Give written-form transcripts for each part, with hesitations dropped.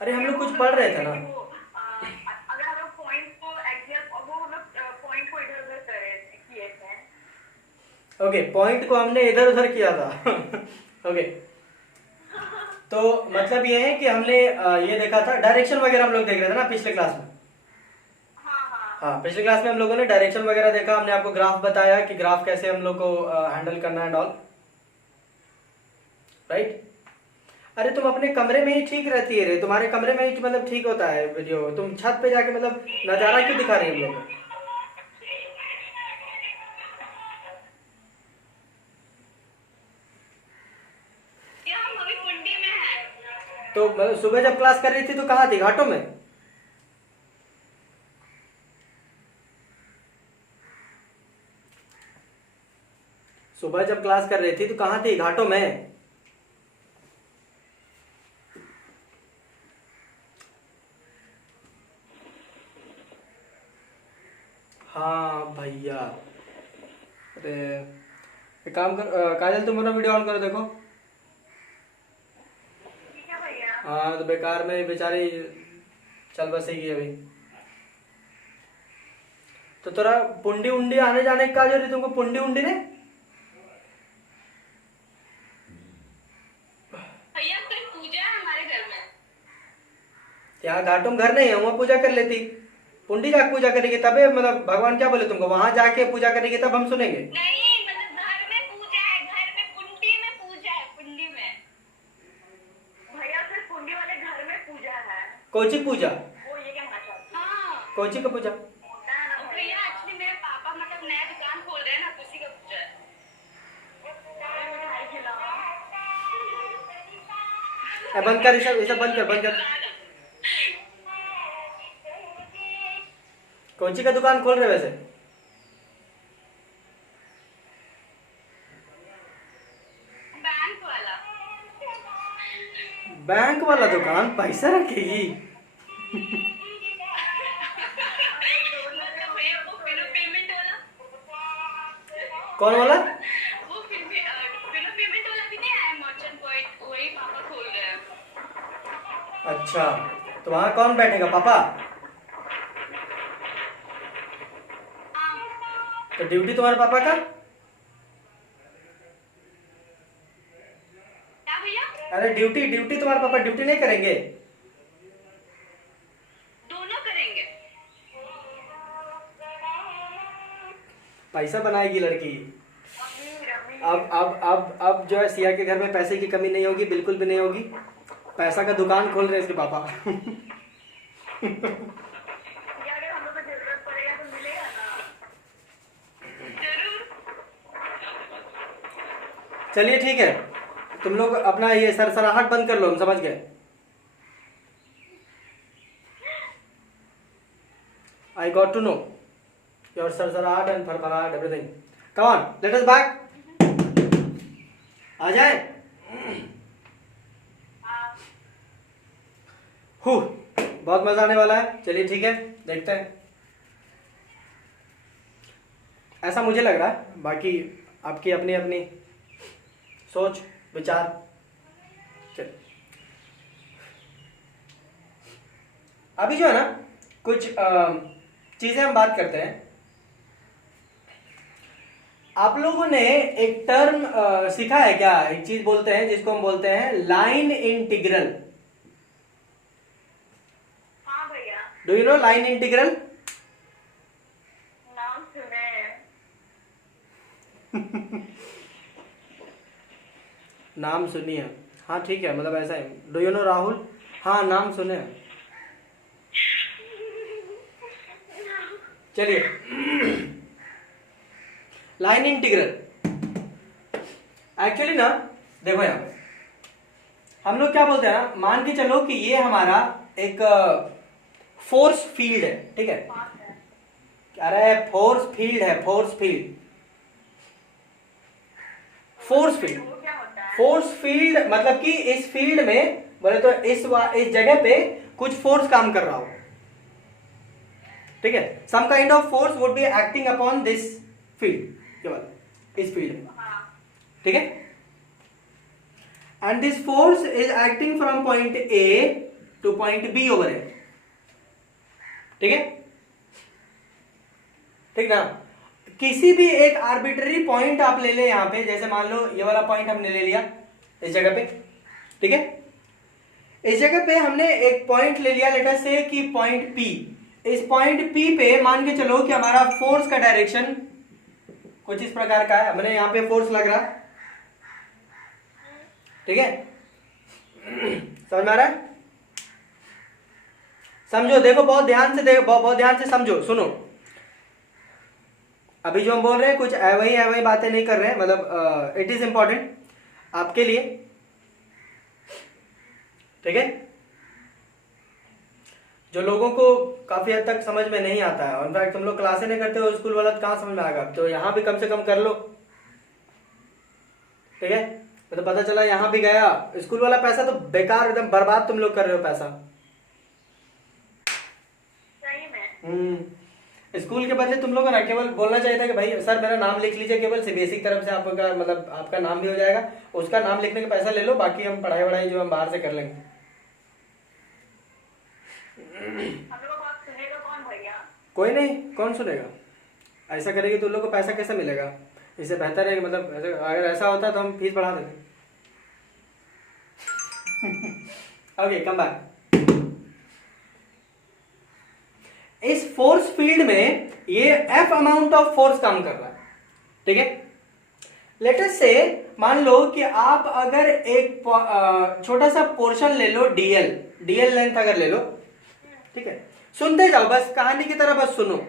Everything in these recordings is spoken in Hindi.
अरे हम क्या लोग वो कुछ मतलब पढ़ क्या रहे थे है ना। कि वो अगर हम लोग पॉइंट को एग्जैक्ट वो मतलब पॉइंट को इधर उधर करे किए थे। ओके, पॉइंट को हमने इधर उधर किया था। ओके, तो मतलब ये है कि हमने ये देखा था, डायरेक्शन वगैरह हम लोग देख रहे थे ना पिछले क्लास में। हाँ हाँ। हाँ, पिछले क्लास में हम लोगों ने डायरेक्शन वगैरह देखा, हमने आपको ग्राफ बताया कि ग्राफ कैसे हम लोग को हैंडल करना है एंड ऑल, राइट। अरे तुम अपने कमरे में ही ठीक रहती है रे, तुम्हारे कमरे में ही मतलब ठीक होता है वीडियो, तुम छत पे जाके मतलब नजारा क्यों दिखा रही है हम लोग को। क्या हम अभी कुंडी में है? तो मतलब सुबह जब क्लास कर रही थी तो कहाँ थी, घाटों में? सुबह जब क्लास कर रही थी तो कहाँ थी, घाटों में? हाँ भैया। अरे एक काम कर, काजल तुम अपना वीडियो ऑन करो देखो। ठीक है भैया। हाँ तो बेकार में बेचारी चल बसेगी अभी। तो तेरा पुंडी उंडी आने जाने का जो रही तुमको, पुंडी उंडी ने भैया कोई पूजा है हमारे घर में। यहाँ घाटों में घर नहीं है, वहाँ पूजा कर लेती। पुंडी जाके पूजा करेगी तबे, मतलब भगवान क्या बोले तुमको, वहां जाके पूजा करेगी तब हम सुनेंगे। नहीं मतलब घर में पूजा है, घर में कुंडी में पूजा है, कुंडी में। भैया सिर्फ कुंडी वाले घर में पूजा है। कौची पूजा? वो ये क्या कहना चाहती है? हाँ कौची का पूजा? होता है ना भैया, एक्चुअली मेरे पापा मतलब नया दुकान खोल रहे हैं ना, तो उसी का पूजा है। मिठाई खिलाओ। बंद कर, ये सब बंद कर, बंद कर। कौची का दुकान खोल रहे वैसे? बैंक वाला। बैंक वाला दुकान पैसा रखेगी? मतलब भैया वो फिर पेमेंट वाला। कौन वाला? वो फिर पेमेंट वाला भी नहीं आया, मर्चेंट पॉइंट, वही पापा खोल रहे हैं। अच्छा, तो वहां कौन बैठेगा, पापा? तो ड्यूटी तुम्हारे पापा का? क्या भैया? अरे ड्यूटी ड्यूटी तुम्हारे पापा ड्यूटी नहीं करेंगे? दोनों करेंगे। पैसा बनाएगी लड़की। अब जो है सिया के घर में पैसे की कमी नहीं होगी, बिल्कुल भी नहीं होगी। पैसा का दुकान खोल रहे हैं इसके पापा। यार हम लोग को जरूरत पड़ेगा तो मिलेगा ना। जरूर। चलिए ठीक है, तुम लोग अपना ये सरसराहट बंद कर लो, हम समझ गए। I got to know your सरसराहट एंड फरफराहट everything. Come on, let us back. आ जाए। हु, बहुत मजा आने वाला है। चलिए ठीक है, देखते हैं। ऐसा मुझे लग रहा है, बाकी आपकी अपनी अपनी सोच विचार। चलिए अभी जो है ना, कुछ चीजें हम बात करते हैं। आप लोगों ने एक टर्म सीखा है क्या, एक चीज बोलते हैं जिसको हम बोलते हैं लाइन इंटीग्रल। हाँ भैया। Do you know line integral? नाम सुने हैं। नाम सुनिए। हाँ ठीक है, मतलब ऐसा है। Do you know Rahul? हाँ नाम सुने हैं। चलिए, लाइन इंटीग्रल एक्चुअली ना, देखो यार, हम लोग क्या बोलते हैं ना, मान के चलो कि ये हमारा एक फोर्स फील्ड है, ठीक है? अरे फोर्स फील्ड है, फोर्स फील्ड, फोर्स फील्ड। वो क्या होता है? फोर्स फील्ड मतलब कि इस फील्ड में बोले तो इस जगह पे कुछ फोर्स काम कर रहा हो, ठीक है? Some kind of force would be acting upon this field, केवल इस फील्ड में, ठीक है? And this force is acting from point A to point B over A. ठीक है, ठीक ना। किसी भी एक आर्बिट्ररी पॉइंट आप ले ले यहां पे, जैसे मान लो ये वाला पॉइंट हमने ले लिया इस जगह पे। ठीक है, इस जगह पे हमने एक पॉइंट ले लिया, लेटर से कि पॉइंट पी। इस पॉइंट पी पे मान के चलो कि हमारा फोर्स का डायरेक्शन कुछ इस प्रकार का है। हमने यहां पे फोर्स लग रहा, ठीक है, समझ में आ रहा है? समझो, देखो बहुत ध्यान से, देखो बहुत ध्यान से समझो, सुनो। अभी जो हम बोल रहे हैं कुछ वही बातें नहीं कर रहे हैं, मतलब इट इज इंपॉर्टेंट आपके लिए। ठीक है, जो लोगों को काफी हद तक समझ में नहीं आता है, इनफैक्ट तुम लोग क्लासे नहीं करते हो स्कूल वाला, तो कहां समझ में आएगा? तो यहां भी कम से कम कर लो। ठीक है, तो पता चला यहां भी गया स्कूल वाला पैसा तो बेकार, एकदम बर्बाद तुम लोग कर रहे हो पैसा। सही में स्कूल के बदले तुम लोगों को ना केवल बोलना चाहिए था कि भाई सर मेरा नाम लिख लीजिए, केवल सीबीएसई की तरफ से आपका, मतलब आपका नाम भी हो जाएगा, उसका नाम लिखने का पैसा ले लो, बाकी हम पढ़ाई वढ़ाई जो हम बाहर से कर लेंगे। हम लोग बात सुनेगा कौन भैया? कोई नहीं, कौन सुनेगा? ऐसा करेगी तो उन लोग को पैसा कैसे मिलेगा? इससे बेहतर है कि मतलब अगर ऐसा होता तो हम फीस बढ़ा देते। Okay, come back. इस फोर्स फील्ड में ये F अमाउंट ऑफ फोर्स काम कर रहा है। ठीक है, लेटर से मान लो कि आप अगर एक छोटा सा पोर्शन ले लो, डीएल लेंथ अगर ले लो, ठीक है, सुनते जाओ, बस कहानी की तरह बस सुनो,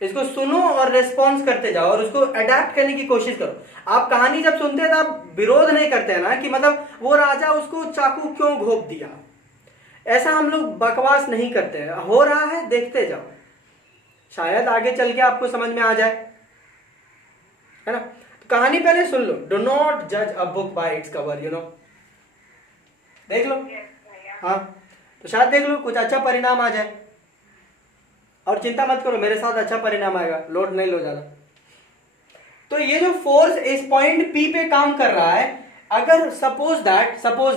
इसको सुनो और रेस्पॉन्स करते जाओ और उसको अडेप्ट करने की कोशिश करो। आप कहानी जब सुनते हैं तो आप विरोध नहीं करते हैं ना, कि मतलब वो राजा उसको चाकू क्यों घोंप दिया, ऐसा हम लोग बकवास नहीं करते हैं। हो रहा है, देखते जाओ, शायद आगे चल के आपको समझ में आ जाए, है ना। तो कहानी पहले सुन लो। डो नॉट जज a book by its cover, you know. देख लो, हाँ, तो शायद देख लो कुछ अच्छा परिणाम आ जाए। और चिंता मत करो, मेरे साथ अच्छा परिणाम आएगा, लोड नहीं लो ज्यादा। तो ये जो फोर्स इस पॉइंट पी पे काम कर रहा है, अगर सपोज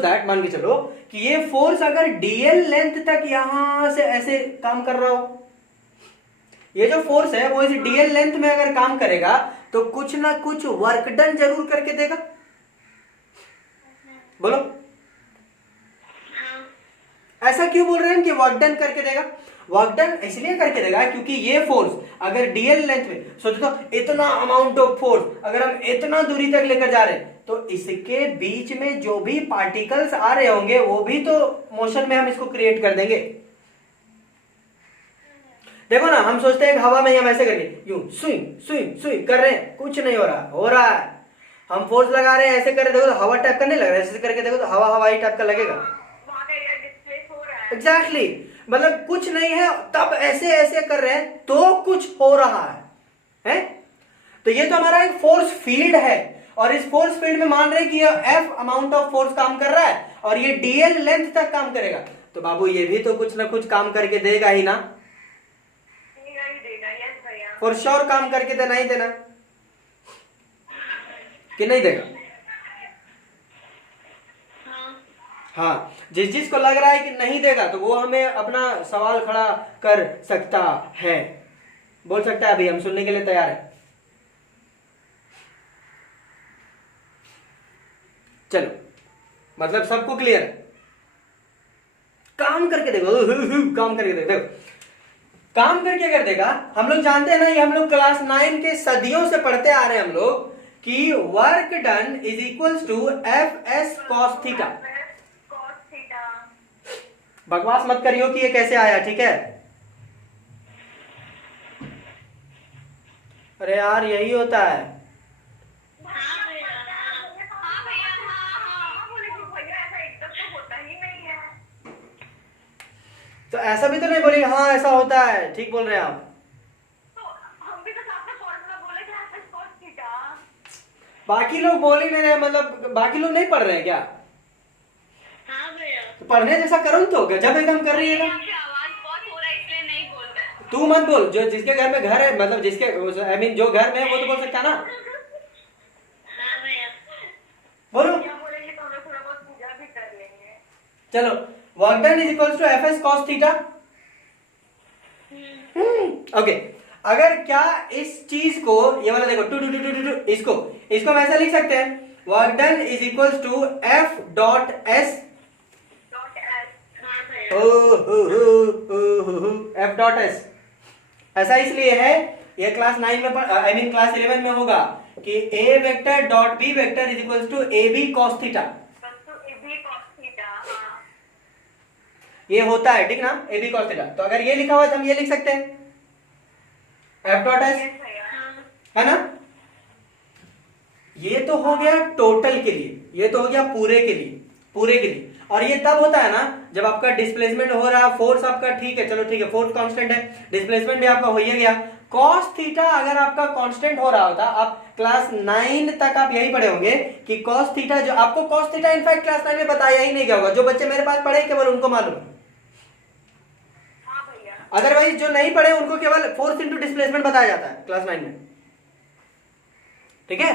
दैट मान के चलो कि ये फोर्स अगर डीएल लेंथ तक यहां से ऐसे काम कर रहा हो, ये जो फोर्स है वो इस डीएल लेंथ में अगर काम करेगा तो कुछ ना कुछ वर्क डन जरूर करके देगा। बोलो, ऐसा क्यों बोल रहे हैं कि वर्क डन करके देगा? वर्क डन इसलिए करके देगा क्योंकि ये फोर्स अगर डीएल लेंथ में, सोचो तो इतना अमाउंट ऑफ फोर्स अगर हम इतना दूरी तक लेकर जा रहे हैं, तो इसके बीच में जो भी पार्टिकल्स आ रहे होंगे वो भी तो मोशन में हम इसको क्रिएट कर देंगे। देखो ना, हम सोचते हैं हवा में हम ऐसे करके यूं स्विंग स्विंग स्विंग कर रहे हैं, कुछ नहीं हो रहा है। हम फोर्स लगा रहे हैं, ऐसे कर देखो तो हवा टाइप का नहीं लग रहा है, ऐसे करके देखो तो हवा हवाई टाइप का लगेगा। एग्जैक्टली, मतलब कुछ नहीं है, तब ऐसे ऐसे कर रहे हैं तो कुछ हो रहा है? तो ये तो हमारा एक फोर्स फील्ड है, और इस फोर्स फील्ड में मान रहे कि ये F अमाउंट ऑफ फोर्स काम कर रहा है और ये डीएल लेंथ तक काम करेगा, तो बाबू ये भी तो कुछ ना कुछ काम करके देगा ही ना, फॉर श्योर काम करके देना ही देना, कि नहीं देगा? हाँ, जिस चीज को लग रहा है कि नहीं देगा तो वो हमें अपना सवाल खड़ा कर सकता है, बोल सकता है अभी हम सुनने के लिए तैयार है। चलो, मतलब सबको क्लियर है? काम करके देखो, काम करके देखो, काम करके अगर देगा, हम लोग जानते हैं ना, ये हम लोग क्लास 9 के सदियों से पढ़ते आ रहे हैं हम लोग कि work done is equals to F S cos theta. बकवास मत करियो कि ये कैसे आया, ठीक है? अरे यार यही होता है। तो ऐसा भी तो नहीं बोलिए हाँ ऐसा होता है, ठीक बोल रहे हैं आप। बाकी लोग बोल ही नहीं रहे, मतलब बाकी लोग नहीं पढ़ रहे हैं क्या? तो पढ़ने जैसा करो तो गजब एकदम कर रही है ना। तू मत बोल, जो जिसके घर में घर है, मतलब जिसके आई मीन जो घर में है वो तो बोल सकता है ना। बोलो, चलो work done is equals to F S cos theta. Okay, अगर क्या इस चीज को, ये वाला देखो टू टू टू टू टू, इसको हम ऐसा लिख सकते हैं, work done is equals to F dot S, F dot S. ऐसा इसलिए है, ये क्लास 9 में आई मीन क्लास 11 में होगा कि A vector dot B vector is equals to A B cos theta. ये होता है, ठीक ना, ए बी कॉस थीटा। तो अगर ये लिखा हुआ है तो हम ये लिख सकते हैं एफ डॉट एस, है ना। ये तो हो गया टोटल के लिए, ये तो हो गया पूरे के लिए। और ये तब होता है ना जब आपका डिस्प्लेसमेंट हो रहा है, फोर्स आपका ठीक है, चलो ठीक है, फोर्स कांस्टेंट है, डिस्प्लेसमेंट भी आपका हो ही गया। कॉस थीटा अगर आपका कांस्टेंट हो रहा होता, आप क्लास 9 तक आप यही पढ़े होंगे कि कॉस थीटा, जो आपको कॉस थीटा इनफैक्ट क्लास 9 में बताया ही नहीं गया होगा। जो बच्चे मेरे पास पढ़े केवल उनको मालूम है, अदरवाइज जो नहीं पढ़े उनको केवल फोर्स इंटू डिस्प्लेसमेंट बताया जाता है क्लास 9 में, ठीक है।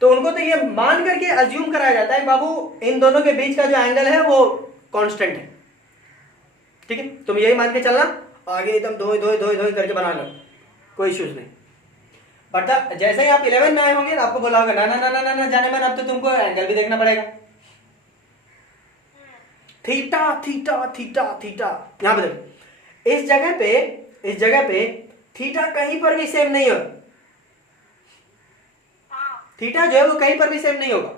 तो उनको तो ये मान करके अज्यूम कराया जाता है बाबू इन दोनों के बीच का जो एंगल है वो कांस्टेंट है, ठीक है। तुम यही मान के चलना, आगे एकदम धोई करके बना लो, कोई इश्यूज नहीं। बट जैसे ही आप 11 में आए होंगे आपको बोला होगा ना ना ना ना ना जाने मन, अब तो तुमको एंगल भी देखना पड़ेगा, थीटा थीटा थीटा थीटा। यहां पर इस जगह पे थीटा कहीं पर भी सेम नहीं हो, थीटा जो है वो कहीं पर भी सेम नहीं होगा,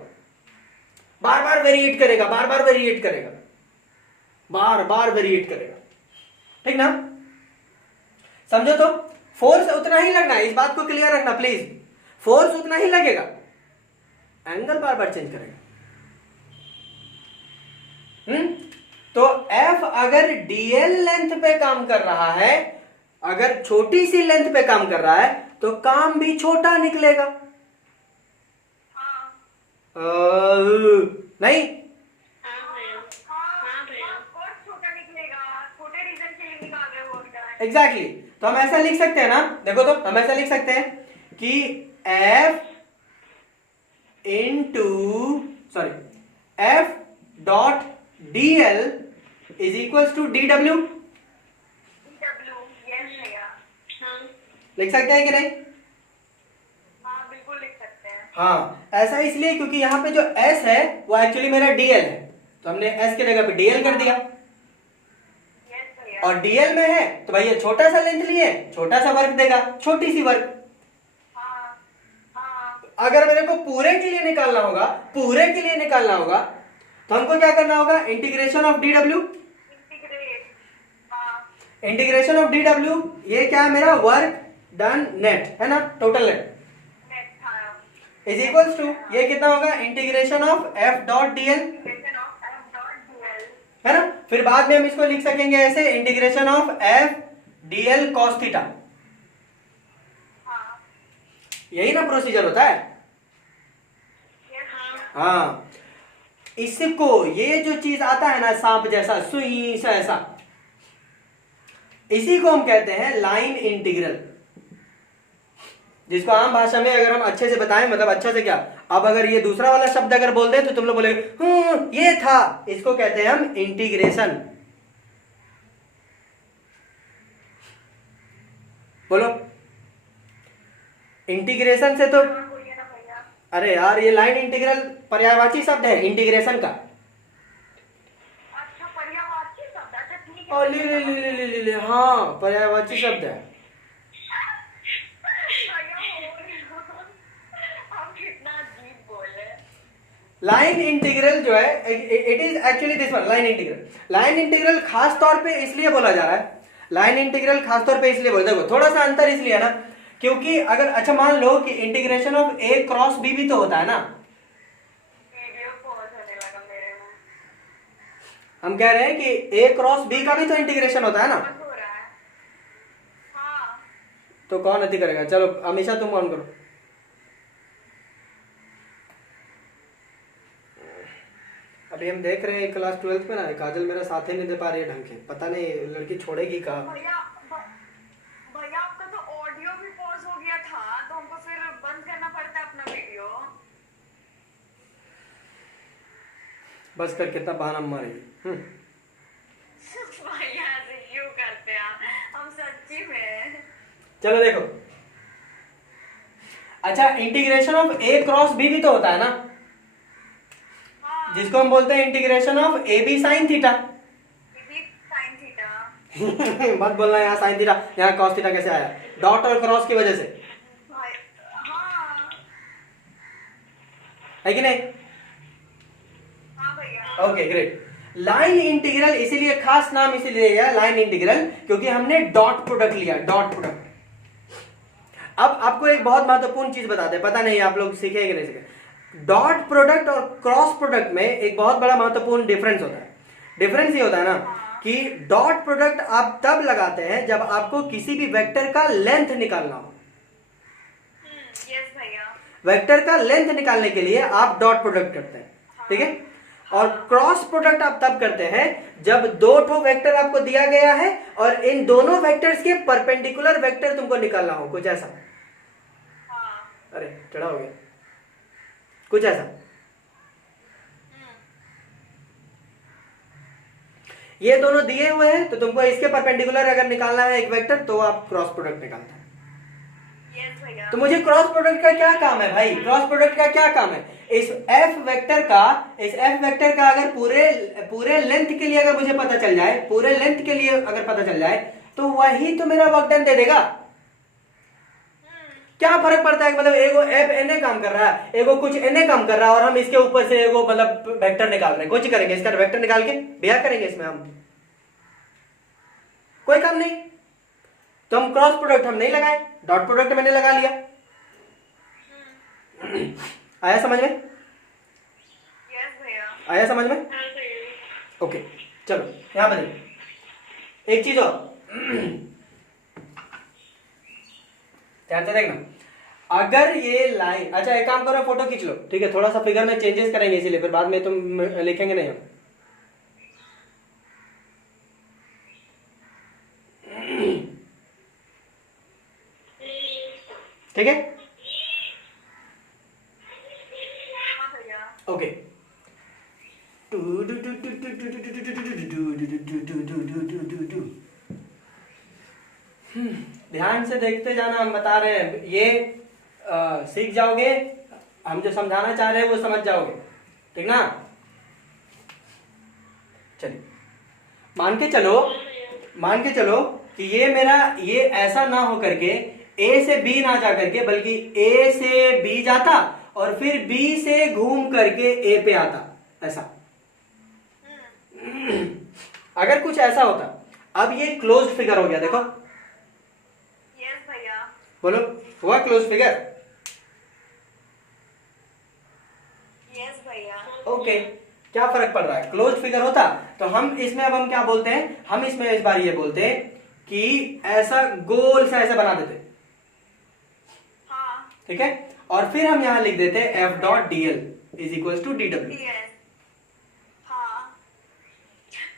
बार बार वेरिएट करेगा, ठीक ना। समझो तो, फोर्स उतना ही लगना है, इस बात को क्लियर रखना प्लीज, फोर्स उतना ही लगेगा, एंगल बार बार चेंज करेगा। तो F अगर dl लेंथ पे काम कर रहा है, अगर छोटी सी लेंथ पे काम कर रहा है तो काम भी छोटा निकलेगा। नहीं, एग्जैक्टली तो हम ऐसा लिख सकते हैं ना, देखो तो हम ऐसा लिख सकते हैं कि F dot dl is equals to dw, लिख सकते हैं कि नहीं? हाँ बिल्कुल लिख सकते हैं। हाँ, ऐसा इसलिए क्योंकि यहाँ पे जो s है वो एक्चुअली मेरा dl है, तो हमने s की जगह पे dl कर दिया, और dl में है तो भाई ये छोटा सा लेंथ लिए, छोटा सा वर्क देगा, छोटी सी वर्क। अगर मेरे को पूरे के लिए निकालना होगा तो हमको क्या करना होगा, इंटीग्रेशन ऑफ dw, ये क्या है मेरा, वर्क डन नेट है ना, total net is equals to, ये कितना होगा, integration of f dot dl, है ना। फिर बाद में हम इसको लिख सकेंगे ऐसे, integration of f dl cos theta, यही ना प्रोसीजर होता है। हाँ, इसको ये जो चीज आता है ना सांप जैसा, सुई सा ऐसा, इसी को हम कहते हैं लाइन इंटीग्रल, जिसको आम भाषा में अगर हम अच्छे से बताएं, मतलब अच्छा से क्या, अब अगर ये दूसरा वाला शब्द अगर बोल दे तो तुम लोग बोलेगे ये था, इसको कहते हैं हम इंटीग्रेशन। बोलो, इंटीग्रेशन से तो, अरे यार ये लाइन इंटीग्रल पर्यायवाची शब्द है इंटीग्रेशन का। अच्छा पर्यायवाची शब्द, अच्छा ठीक ओ ले, हाँ पर्यायवाची शब्द है। लाइन इंटीग्रल जो है, it is actually this one, line integral खास तौर पे इसलिए बोला जा रहा है, लाइन इंटीग्रल खास तौर पे इसलिए बोलते हैं, थोड़ा सा अंतर इसलिए है ना, क्योंकि अगर अच्छा मान लो कि integration of a cross b भी तो होता है ना, हम कह रहे हैं कि a क्रॉस b का भी तो इंटीग्रेशन होता है ना, तो कौन अति करेगा, चलो हमेशा तुम ऑन करो। अभी हम देख रहे हैं क्लास 12 में ना, काजल मेरा साथ ही नहीं दे पा रही है ढंग से, पता नहीं लड़की छोड़ेगी कहाँ। भैया आपका तो ऑडियो भी पॉज हो गया था, तो हमको फिर बंद करना पड़ता है अपना वीडियो। बस कर, कितना बहाना मारेगी। भैया से क्यों करते हैं आप? हम सच्ची में। चलो देखो, अच्छा integration of A cross B भी तो होता है ना, हाँ, जिसको हम बोलते हैं integration of A B sine theta. ये भी sin थीटा। मत बोलना यहाँ साइन थीटा, यहाँ कॉस थीटा कैसे आया, डॉट और क्रॉस की वजह से, भाई हाँ है कि नहीं? हाँ भैया। Okay great. लाइन इंटीग्रल इसीलिए खास नाम इसीलिए है लाइन इंटीग्रल, क्योंकि हमने डॉट प्रोडक्ट लिया, डॉट प्रोडक्ट। अब आपको एक बहुत महत्वपूर्ण चीज बताते हैं, पता नहीं आप लोग सीखेंगे नहीं सीखे। डॉट प्रोडक्ट और क्रॉस प्रोडक्ट में एक बहुत बड़ा महत्वपूर्ण डिफरेंस होता है। डिफरेंस ये होता है ना कि डॉट प्रोडक्ट आप तब लगाते हैं जब आपको किसी भी वेक्टर का लेंथ निकालना हो। यस भैया। वेक्टर का लेंथ निकालने के लिए आप डॉट प्रोडक्ट करते हैं, ठीक है। और क्रॉस प्रोडक्ट आप तब करते हैं जब दो ठो वेक्टर आपको दिया गया है और इन दोनों वेक्टर्स के परपेंडिकुलर वेक्टर तुमको निकालना हो, कुछ ऐसा। हाँ। अरे टेढ़ा हो गया, कुछ ऐसा। ये दोनों दिए हुए हैं तो तुमको इसके परपेंडिकुलर अगर निकालना है एक वेक्टर तो आप क्रॉस प्रोडक्ट निकालते हैं। यस भैया। तो मुझे क्रॉस प्रोडक्ट का क्या काम है भाई, क्रॉस प्रोडक्ट का क्या काम है? इस एफ वेक्टर का अगर पूरे लेंथ के लिए अगर मुझे पता चल जाए, पूरे लेंथ के लिए अगर पता चल जाए तो वही तो मेरा वर्क डन दे देगा। क्या फर्क पड़ता है, मतलब एगो एफ एन काम कर रहा है, एगो कुछ एन काम कर रहा है और हम इसके ऊपर से एगो मतलब वेक्टर निकाल रहे हैं, कुछ करेंगे इसका वेक्टर निकाल के बिया करेंगे इसमें हम, कोई काम नहीं। तो हम क्रॉस प्रोडक्ट हम नहीं लगाए, डॉट प्रोडक्ट मैंने लगा लिया। आया समझ में? यस भैया। आया समझ में? हाँ भैया। ओके चलो यहां पर एक चीज और ध्यान से देखना। अगर ये लाइन, अच्छा एक काम करो फोटो खींच लो, ठीक है, थोड़ा सा फिगर में चेंजेस करेंगे इसीलिए, फिर बाद में तुम लिखेंगे नहीं हम। ठीक है हाँ भैया। ओके। ध्यान से देखते जाना, हम बता रहे हैं ये सीख जाओगे, हम जो समझाना चाह रहे हैं वो समझ जाओगे, ठीक ना। चलिए मान के चलो कि ये मेरा ये ऐसा ना हो करके ए से बी ना जा करके, बल्कि ए से बी जाता और फिर बी से घूम करके ए पे आता, ऐसा। अगर कुछ ऐसा होता, अब ये क्लोज्ड फिगर हो गया, देखो। यस भैया। बोलो, हुआ क्लोज फिगर? यस भैया। ओके, क्या फर्क पड़ रहा है? क्लोज फिगर होता तो हम इसमें, अब हम क्या बोलते हैं, हम इसमें इस बार ये बोलते हैं कि ऐसा गोल सा ऐसा बना देते, हाँ। ठीक है। और फिर हम यहां लिख देते हैं F dot D L is equal to D W. Yes. हाँ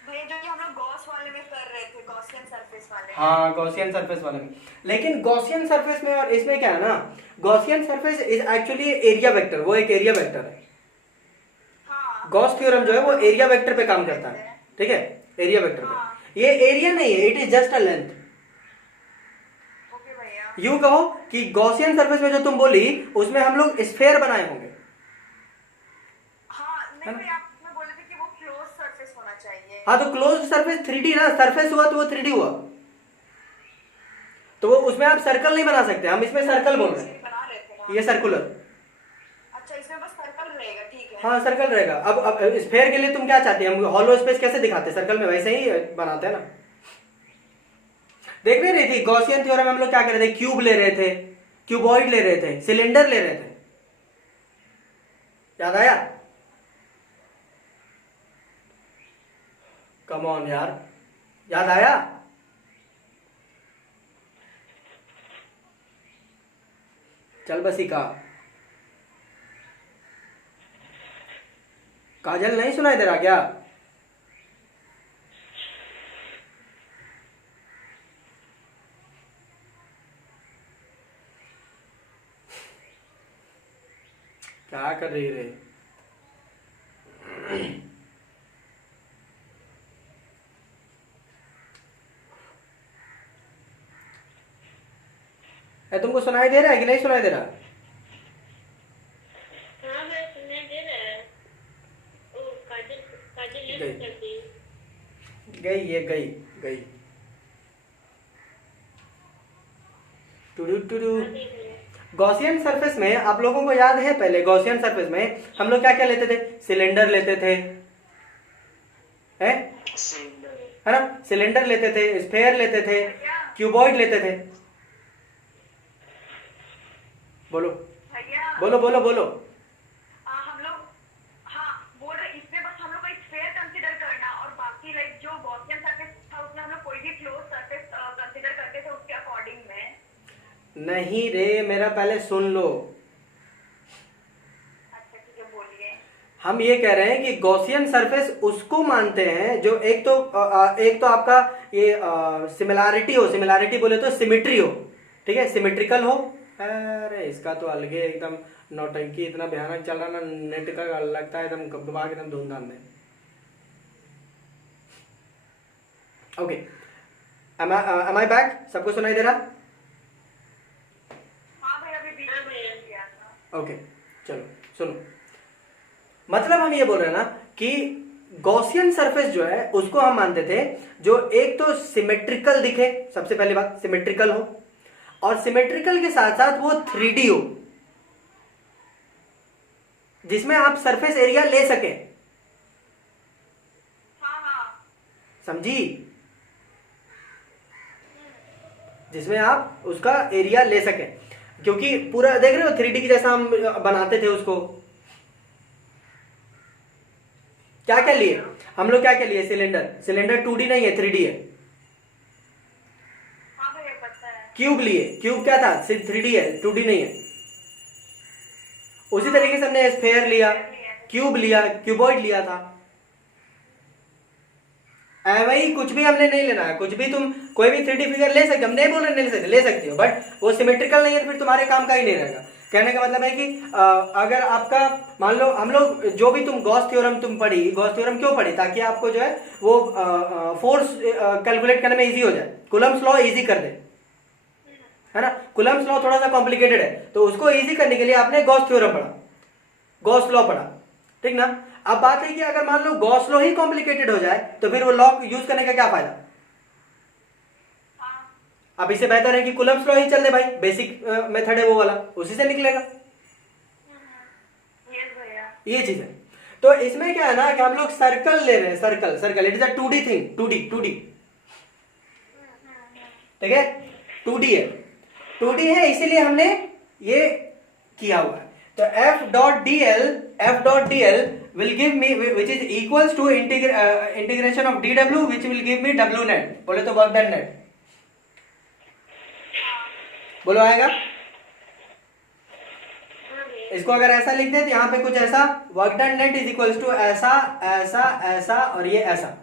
भैया, जो कि हम लोग गॉस वाले में कर रहे थे, गॉसियन सरफेस वाले। हाँ गॉसियन सरफेस वाले में, लेकिन गॉसियन सरफेस में और इसमें क्या है ना, Gaussian surface is actually area vector, वो एक एरिया वेक्टर है। हाँ। गॉस थ्योरम जो है वो एरिया वेक्टर पे काम करता है, ठीक है, एरिया वेक्टर पे। ये एरिया नहीं है, it is just a length. Okay भैया। यूं कहो कि गॉसियन सरफेस में जो तुम बोली उसमें हम लोग स्फेयर बनाए होंगे। हाँ नहीं भैया, आप में बोले थे कि वो क्लोज सरफेस होना चाहिए। हाँ तो क्लोज्ड सरफेस 3D ना, सरफेस हुआ तो वो 3D हुआ, तो वो उसमें आप सर्कल नहीं बना सकते, हम इसमें सर्कल बोल रहे हैं, बना रहे थे ना। ये सर्कुलर। अच्छा, इसमें बस सर्कल रहेगा, ठीक है। हाँ सर्कल रहेगा। अब स्फेयर के लिए तुम क्या चाहते हैं, हम हॉलो स्पेस कैसे दिखाते हैं, सर्कल में वैसे ही बनाते हैं ना। देख नहीं रही थी गॉसियन थ्योरम में हम लोग क्या कर रहे थे, क्यूब ले रहे थे, क्यूबॉइड ले रहे थे, सिलेंडर ले रहे थे, याद आया? कम ऑन यार, याद आया? चल बसी का काजल नहीं सुनाई दे रहा क्या? क्या कर रही रे? तुमको सुनाई दे रहा है कि नहीं सुनाई दे रहा? हाँ भाई सुनाई दे रहा है। ओ काजल काजल गई लिफ्ट कर दी। गई ये गई गई। टुडू टुडू। हाँ देख रहे हैं। गॉसियन सरफेस में आप लोगों को याद है, पहले गॉसियन सरफेस में हम लोग क्या क्या लेते थे? सिलेंडर लेते थे, है ना? सिलेंडर लेते थे, स्फेयर लेते थे, क्यूबॉइड लेते थे। बोलो भैया बोलो बोलो बोलो। हम लोग हाँ बोल रहे इसमें बस हम लोग को स्फेयर कंसीडर करना और बाकी लाइक जो गॉसियन सरफेस था उसमें हम लोग कोई भी क्लोज सरफेस कंसीडर करते थे उसके अकॉर्डिंग में। नहीं रे, मेरा पहले सुन लो। अच्छा ठीक है बोलिए। हम ये कह रहे हैं कि गॉसियन सरफेस उसको मानते हैं जो एक तो आपका ये सिमिलैरिटी हो, सिमिलैरिटी बोले तो सिमिट्री हो, ठीक है, सिमिट्रिकल हो। अरे इसका तो अलगे एकदम नौटंकी इतना भयानक चल रहा ना नेट का, लगता है एकदम दिमाग एकदम धूमधाम में। ओके, एम आई बैक? सबको सुनाई दे रहा? हाँ भैया अभी बीच में किया था। ओके चलो सुनो। मतलब हम ये बोल रहे हैं ना कि गॉसियन सरफेस जो है उसको हम मानते थे जो एक तो सिमेट्रिकल दिखे, सबसे पहली बात सिमेट्रिकल हो, और सिमेट्रिकल के साथ साथ वो 3D हो, जिसमें आप सरफेस एरिया ले सके। हाँ हाँ समझी? जिसमें आप उसका एरिया ले सके, क्योंकि पूरा देख रहे हो 3D की जैसा हम बनाते थे उसको। क्या क्या लिए हम लोग? क्या क्या लिए? सिलेंडर 2D नहीं है, 3D है। हाँ भैया पता है। क्यूब लिए, क्यूब क्या था? सिर्फ 3D है, 2D नहीं है। उसी तरीके से हमने स्फेयर लिया, क्यूब लिया, क्यूबॉइड लिया था। वही कुछ भी हमने नहीं लेना है, कुछ भी तुम कोई भी 3D फिगर ले सकते, हम नहीं बोल रहे नहीं ले सकते, ले सकते हो, बट वो सिमेट्रिकल नहीं है तो फिर तुम्हारे काम का ही नहीं रहेगा। कहने का मतलब है कि अगर आपका मान लो हम लोग जो भी तुम गॉस थ्योरम तुम पढ़ी, गॉस थ्योरम क्यों पढ़ी? ताकि आपको जो है वो फोर्स कैलकुलेट करने में इजी हो जाए, कुलम्ब्स लॉ इजी कर दे, है ना? कुलम्ब्स लॉ थोड़ा सा कॉम्प्लिकेटेड है, तो उसको इजी करने के लिए आपने गॉस थ्योरम पढ़ा, गॉस लॉ पढ़ा, ठीक ना? अब बात है कि अगर मान लो गॉस लॉ ही कॉम्प्लिकेटेड हो जाए तो फिर वो लॉ यूज करने का क्या फायदा? हाँ अब इससे बेहतर है कि कुलम्ब्स लॉ ही चल दे भाई, बेसिक मेथड है वो वाला, उसी से निकलेगा। यस भैया। ये चीज है। तो इसमें क्या है ना कि हम लोग सर्कल ले रहे हैं, circle it is a 2D thing, 2D ठीक है, 2D है, 2D है, इसीलिए हमने ये किया हुआ है। तो F dot dl will give me which is equals to integration of dw which will give me w net, बोले तो वर्क डन नेट, बोलो आएगा? इसको अगर ऐसा लिख दे तो यहां पे कुछ ऐसा, work done net is equals to ऐसा ऐसा ऐसा और ये ऐसा।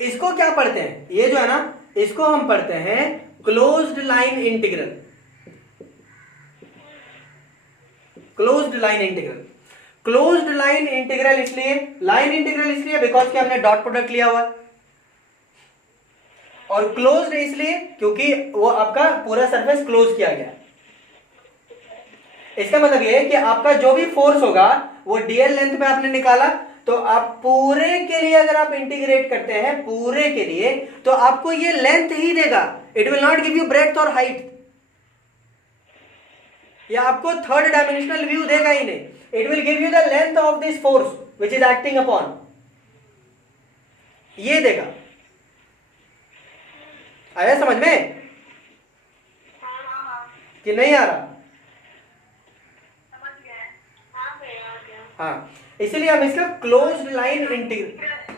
इसको क्या पढ़ते हैं? ये जो है ना इसको हम पढ़ते हैं closed line integral, closed line integral. Closed line integral इसलिए, लाइन इंटीग्रल इसलिए बिकॉज कि हमने डॉट प्रोडक्ट लिया हुआ, और क्लोज्ड इसलिए क्योंकि वो आपका पूरा सरफेस क्लोज किया गया। इसका मतलब ये है कि आपका जो भी फोर्स होगा वो डीएल लेंथ में आपने निकाला, तो आप पूरे के लिए अगर आप इंटीग्रेट करते हैं पूरे के लिए तो आपको ये लेंथ ही देगा, it will not give you breadth और हाइट, या आपको थर्ड डायमेंशनल व्यू देगा ही नहीं, it will give you the length of this force which is acting upon, ये देगा। आया समझ में कि नहीं आ रहा? समझ गए। हाँ भैया आ गया। हाँ, इसीलिए हम इसका क्लोज्ड लाइन इंटीग्रल,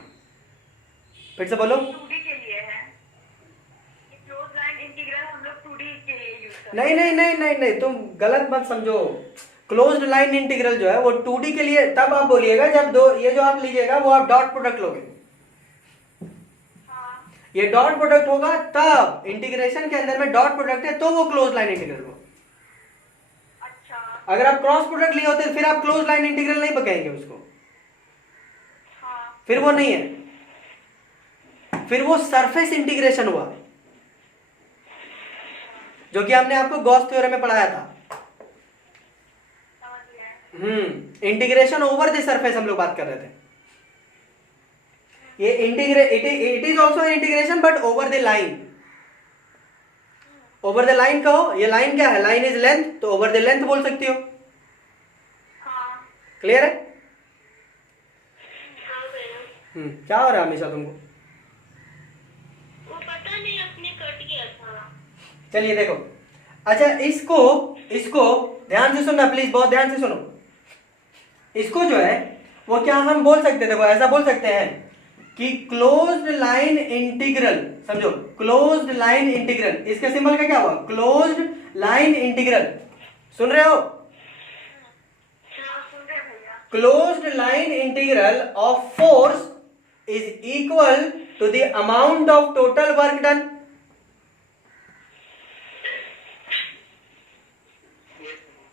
फिर से बोलो। 2D के लिए है, क्लोज लाइन इंटीग्रल हम लोग 2D के लिए यूज करते नहीं नहीं नहीं नहीं नहीं, तुम गलत मत समझो। क्लोज्ड लाइन इंटीग्रल जो है वो 2D के लिए तब आप बोलिएगा जब दो ये जो आप लीजिएगा वो आप डॉट प्रोडक्ट लोगे, ये डॉट प्रोडक्ट होगा तब, इंटीग्रेशन के अंदर में डॉट प्रोडक्ट है तो वो क्लोज लाइन इंटीग्रल हो। अच्छा अगर आप क्रॉस प्रोडक्ट लिए होते फिर आप क्लोज लाइन इंटीग्रल नहीं कहेंगे उसको, हाँ फिर वो नहीं है, फिर वो सरफेस इंटीग्रेशन हुआ। जो कि हमने आपको गॉस थ्योरम में पढ़ाया था। समझ गया। इंटीग्रेशन ओवर द सरफेस हम लोग बात कर रहे थे। ये it is also integration but over the line. Over the line कहो, ये लाइन क्या है, लाइन इज लेंथ, तो ओवर द लेंथ बोल सकती हो। हाँ। क्लियर है? हाँ भैया, क्या हो रहा है हमेशा तुमको? वो पता नहीं अपने कट गया था। चलिए देखो, अच्छा इसको इसको ध्यान से सुनना प्लीज, बहुत ध्यान से सुनो। इसको जो है वो क्या हम बोल सकते हैं, देखो ऐसा बोल सकते हैं कि क्लोज्ड लाइन इंटीग्रल, समझो क्लोज्ड लाइन इंटीग्रल, इसके सिंबल का क्या हुआ, क्लोज्ड लाइन इंटीग्रल। सुन रहे हो? हाँ, सुन रहे भैया। Closed line integral of force is equal to the amount of total work done.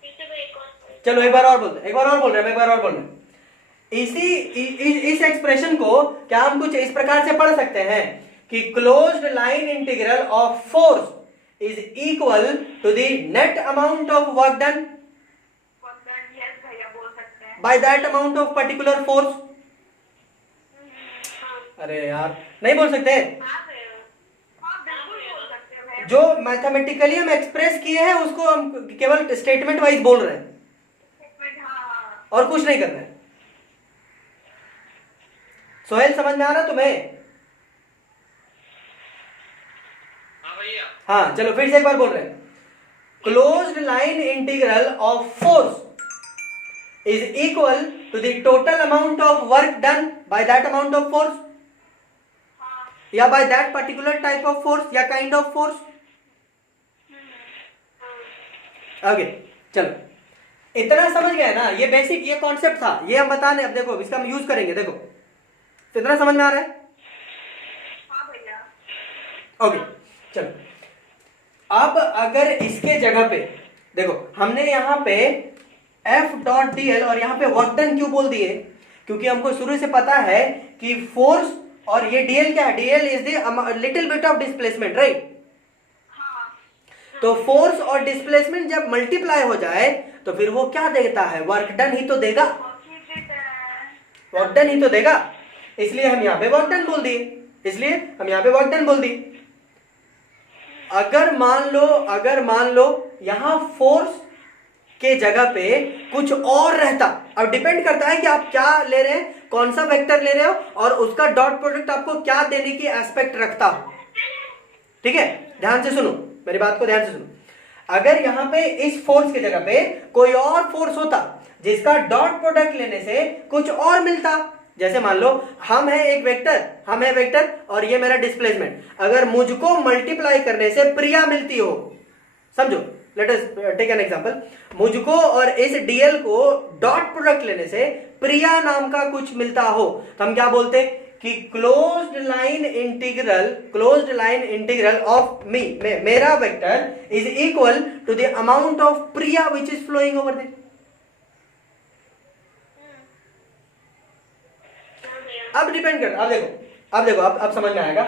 फिर से भाई एक और चलो एक बार और बोल रहे, एक बार और बोल रहे, एक बार और बोल रहे। इस एक्सप्रेशन को क्या हम कुछ इस प्रकार से पढ़ सकते हैं कि closed line integral of force is equal to the net amount of work done yes भैया, बोल सकते हैं। By that amount of particular force. हाँ अरे यार नहीं बोल सकते? हाँ भैया, हाँ बिल्कुल बोल सकते हैं भैया। जो मैथमेटिकली हम एक्सप्रेस किए हैं उसको हम केवल स्टेटमेंट वाइज बोल रहे हैं हाँ, और कुछ नहीं कर रहे हैं। सोहेल समझ में आ रहा तुम्हें? हाँ भैया। हाँ चलो फिर से एक बार बोल रहे हैं। Closed line integral of force is equal to the total amount of work done by that amount of force, हाँ, या by that particular type of force या काइंड ऑफ फोर्स। ओके चलो, इतना समझ गए ना? ये बेसिक ये कॉन्सेप्ट था, ये हम बताने, अब देखो इसका हम यूज करेंगे। देखो तो इतना समझ में आ रहा है? हाँ भैया। ओके चलो, अब अगर इसके जगह पे देखो, हमने यहां पे एफ डॉट डी एल और यहां पे वर्क डन क्यों बोल दिए, क्योंकि हमको शुरू से पता है कि फोर्स और ये डीएल क्या है, DL is the little bit of displacement, right? हाँ, तो फोर्स और डिस्प्लेसमेंट जब मल्टीप्लाई हो जाए तो फिर वो क्या देता है, वर्क डन ही तो देगा, वर्क डन ही तो देगा। इसलिए हम यहाँ पे वर्क डन बोल दिए, इसलिए हम यहाँ पे वर्क डन बोल दिए। अगर मान लो यहां फोर्स के जगह पे कुछ और रहता, अब डिपेंड करता है कि आप क्या ले रहे हैं, कौन सा वेक्टर ले रहे हो और उसका डॉट प्रोडक्ट आपको क्या देने की एस्पेक्ट रखता हो। ठीक है, ध्यान से सुनो मेरी बात को, ध्यान से सुनो। अगर यहां पे इस फोर्स की जगह पे कोई और फोर्स होता जिसका डॉट प्रोडक्ट लेने से कुछ और मिलता, जैसे मान लो हम है एक वेक्टर और ये मेरा डिस्प्लेसमेंट, अगर मुझको मल्टीप्लाई करने से प्रिया मिलती हो, समझो let us take an example, मुझको और इस डीएल को डॉट प्रोडक्ट लेने से प्रिया नाम का कुछ मिलता हो, तो हम क्या बोलते हैं कि क्लोज्ड लाइन इंटीग्रल ऑफ मेरा vector is equal to the amount of प्रिया which is flowing over there. अब डिपेंड कर, अब देखो अब समझ में आएगा।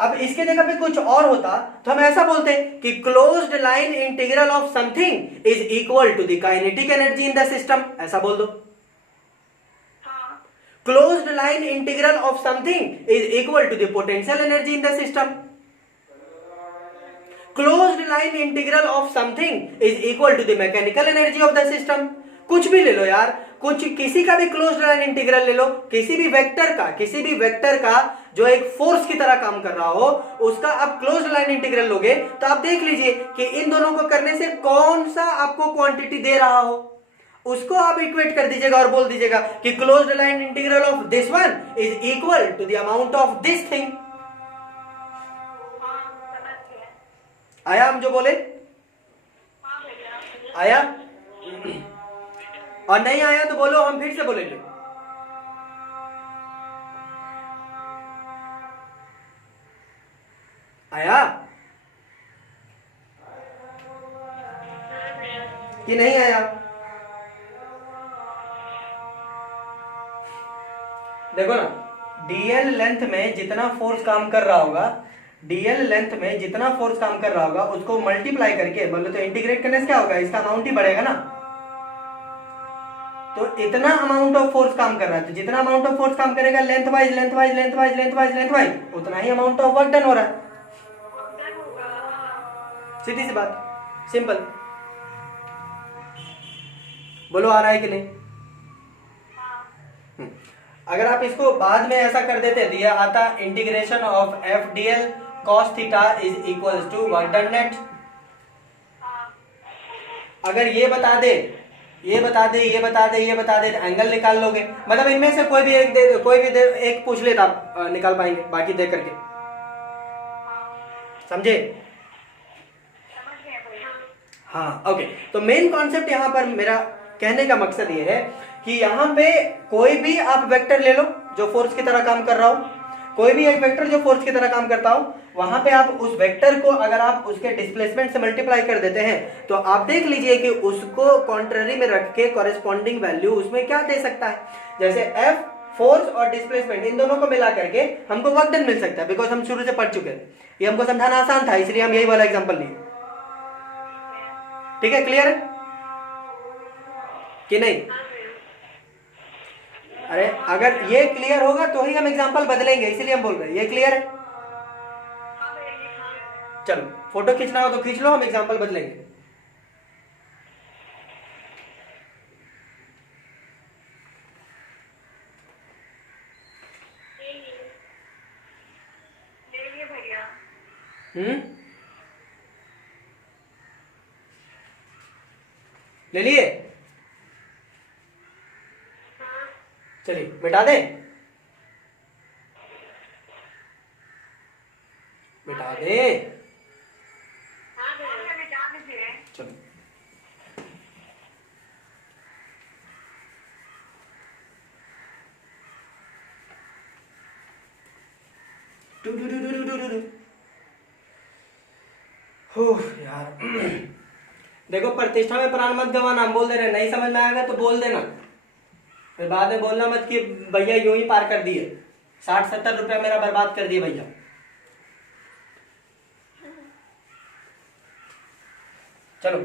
अब इसके जगह पे कुछ और होता तो हम ऐसा बोलते हैं कि closed line integral of something is equal to the kinetic energy in the system, ऐसा बोल दो। हाँ, closed line integral of something is equal to the potential energy in the system. Closed line integral of something is equal to the mechanical energy of the system. कुछ भी ले लो यार, कुछ किसी का भी क्लोज्ड लाइन इंटीग्रल ले लो, किसी भी वेक्टर का जो एक फोर्स की तरह काम कर रहा हो उसका आप क्लोज्ड लाइन इंटीग्रल लोगे तो आप देख लीजिए कि इन दोनों को करने से कौन सा आपको क्वांटिटी दे रहा हो, उसको आप इक्वेट कर दीजिएगा और बोल दीजिएगा कि closed line integral of this one is equal to the amount of this thing. हाँ, समझ गया। आया हम जो बोले? हाँ भैया। आया? और नहीं आया तो बोलो, हम फिर से बोलेंगे। आया कि नहीं आया? देखो ना, डीएल लेंथ में जितना फोर्स काम कर रहा होगा डीएल लेंथ में जितना फोर्स काम कर रहा होगा उसको मल्टीप्लाई करके मतलब तो इंटीग्रेट करने से क्या होगा, इसका अमाउंट ही बढ़ेगा ना। तो इतना अमाउंट ऑफ फोर्स काम कर रहा है, तो जितना अमाउंट ऑफ फोर्स काम करेगा length wise length wise length wise length wise length wise, उतना ही अमाउंट ऑफ वर्क डन हो रहा है। सीधी सी बात, सिंपल। बोलो आ रहा है कि नहीं? अगर आप इसको बाद में ऐसा कर देते तो यह आता integration of F D L cos theta is equals to work done net. अगर ये बता दे ये बता दे ये बता दे ये बता दे तो एंगल निकाल लोगे, मतलब इनमें से कोई भी एक पूछ लेता आप निकाल पाएंगे, बाकी देख करके। समझे? हाँ ओके। तो मेन कॉन्सेप्ट यहाँ पर मेरा कहने का मकसद ये है कि यहाँ पे कोई भी आप वेक्टर ले लो जो फोर्स की तरह काम कर रहा हो, कोई भी एक वेक्टर जो फोर्स की तरह काम करता हो, वहां पे आप उस वेक्टर को अगर आप उसके डिस्प्लेसमेंट से मल्टीप्लाई कर देते हैं तो आप देख लीजिए कि उसको कॉन्ट्ररी में रख के कॉरेस्पॉन्डिंग वैल्यू उसमें क्या दे सकता है। जैसे एफ फोर्स और डिस्प्लेसमेंट इन दोनों को मिला करके हमको वर्क डन मिल सकता है, बिकॉज हम शुरू से पढ़ चुके हैं। ये हमको समझाना आसान था इसलिए हम यही वाला एग्जाम्पल लिए। ठीक है, क्लियर है कि नहीं? अरे अगर ये क्लियर होगा तो ही हम एग्जांपल बदलेंगे, इसीलिए हम बोल रहे हैं। ये क्लियर है? चलो फोटो खींचना हो तो खींच लो, हम एग्जांपल बदलेंगे। ले लिए भैया। ले लिए? चलिए मिटा दे, मिटा दे। चलो यार देखो, प्रतिष्ठा में प्राण मत गवाना, हम बोल दे रहे हैं। नहीं समझ में आएगा तो बोल देना, फिर बाद में बोलना मत कि भैया यूं ही पार कर दिए, 60-70 रुपया मेरा बर्बाद कर दिए भैया। चलो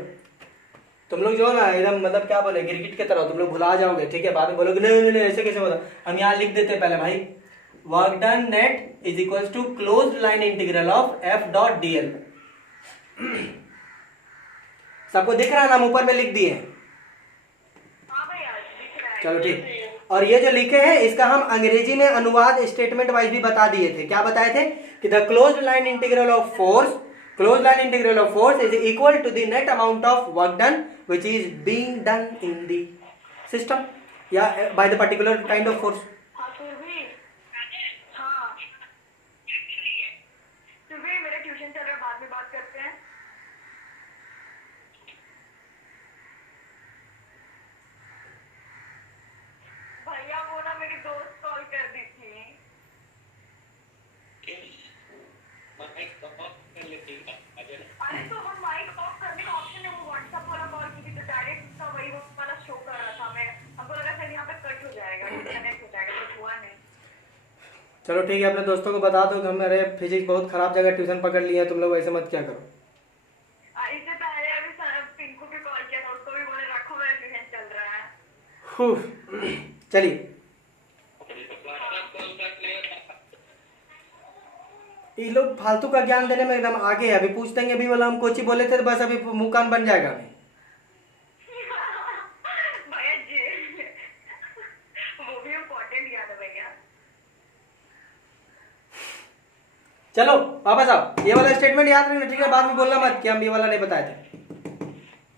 तुम लोग जो है ना एकदम मतलब क्या बोले गिरगिट की तरह तुम लोग भुला जाओगे। ठीक है, बाद में बोलोगे नहीं नहीं नहीं ऐसे कैसे होता। हम यहाँ लिख देते पहले भाई, work done net is equal to closed line integral of F dot D L. सबको दिख रहा है ना, हम ऊपर में लिख दिए हैं। चलो ठीक। और ये जो लिखे हैं इसका हम अंग्रेजी में अनुवाद स्टेटमेंट वाइज भी बता दिए थे। क्या बताए थे कि the closed line integral of force is equal to the net amount of work done which is being done in the system या by the particular kind of force। मेरा ट्यूशन चल रहा है, बाद में बात करते हैं। भैया वो ना मेरी दोस्त कॉल कर दी थी। अरे तो हम माइक ऑफ करने का ऑप्शन है, वो व्हाट्सएप वाला कॉल की थी तो डायरेक्ट उसका वही वो वाला शो कर रहा था। हमको लगा सर यहाँ पे कट हो जाएगा, डिस्कनेक्ट हो जाएगा, तो हुआ नहीं। चलो ठीक है, अपने दोस्तों को बता दो कि हमारे फिजिक्स बहुत खराब जगह ट्यूशन पकड़ लिया है, तुम लोग ऐसे मत क्या करो। इससे पहले अभी पिंकू भी कॉल किया था, उसको भी बोले रखो मेरा ट्यूशन चल रहा है। चलिए ये लोग फालतू का ज्ञान देने में एकदम आगे है। अभी पूछ देंगे अभी वाला हम कोची बोले थे तो बस अभी मुंह कान बन जाएगा अभी। भैया जी वो भी इम्पोर्टेंट याद है भैया। चलो वापस आओ, ये वाला स्टेटमेंट याद रखना ठीक है, बाद में बोलना मत कि हम ये वाला नहीं बताए थे।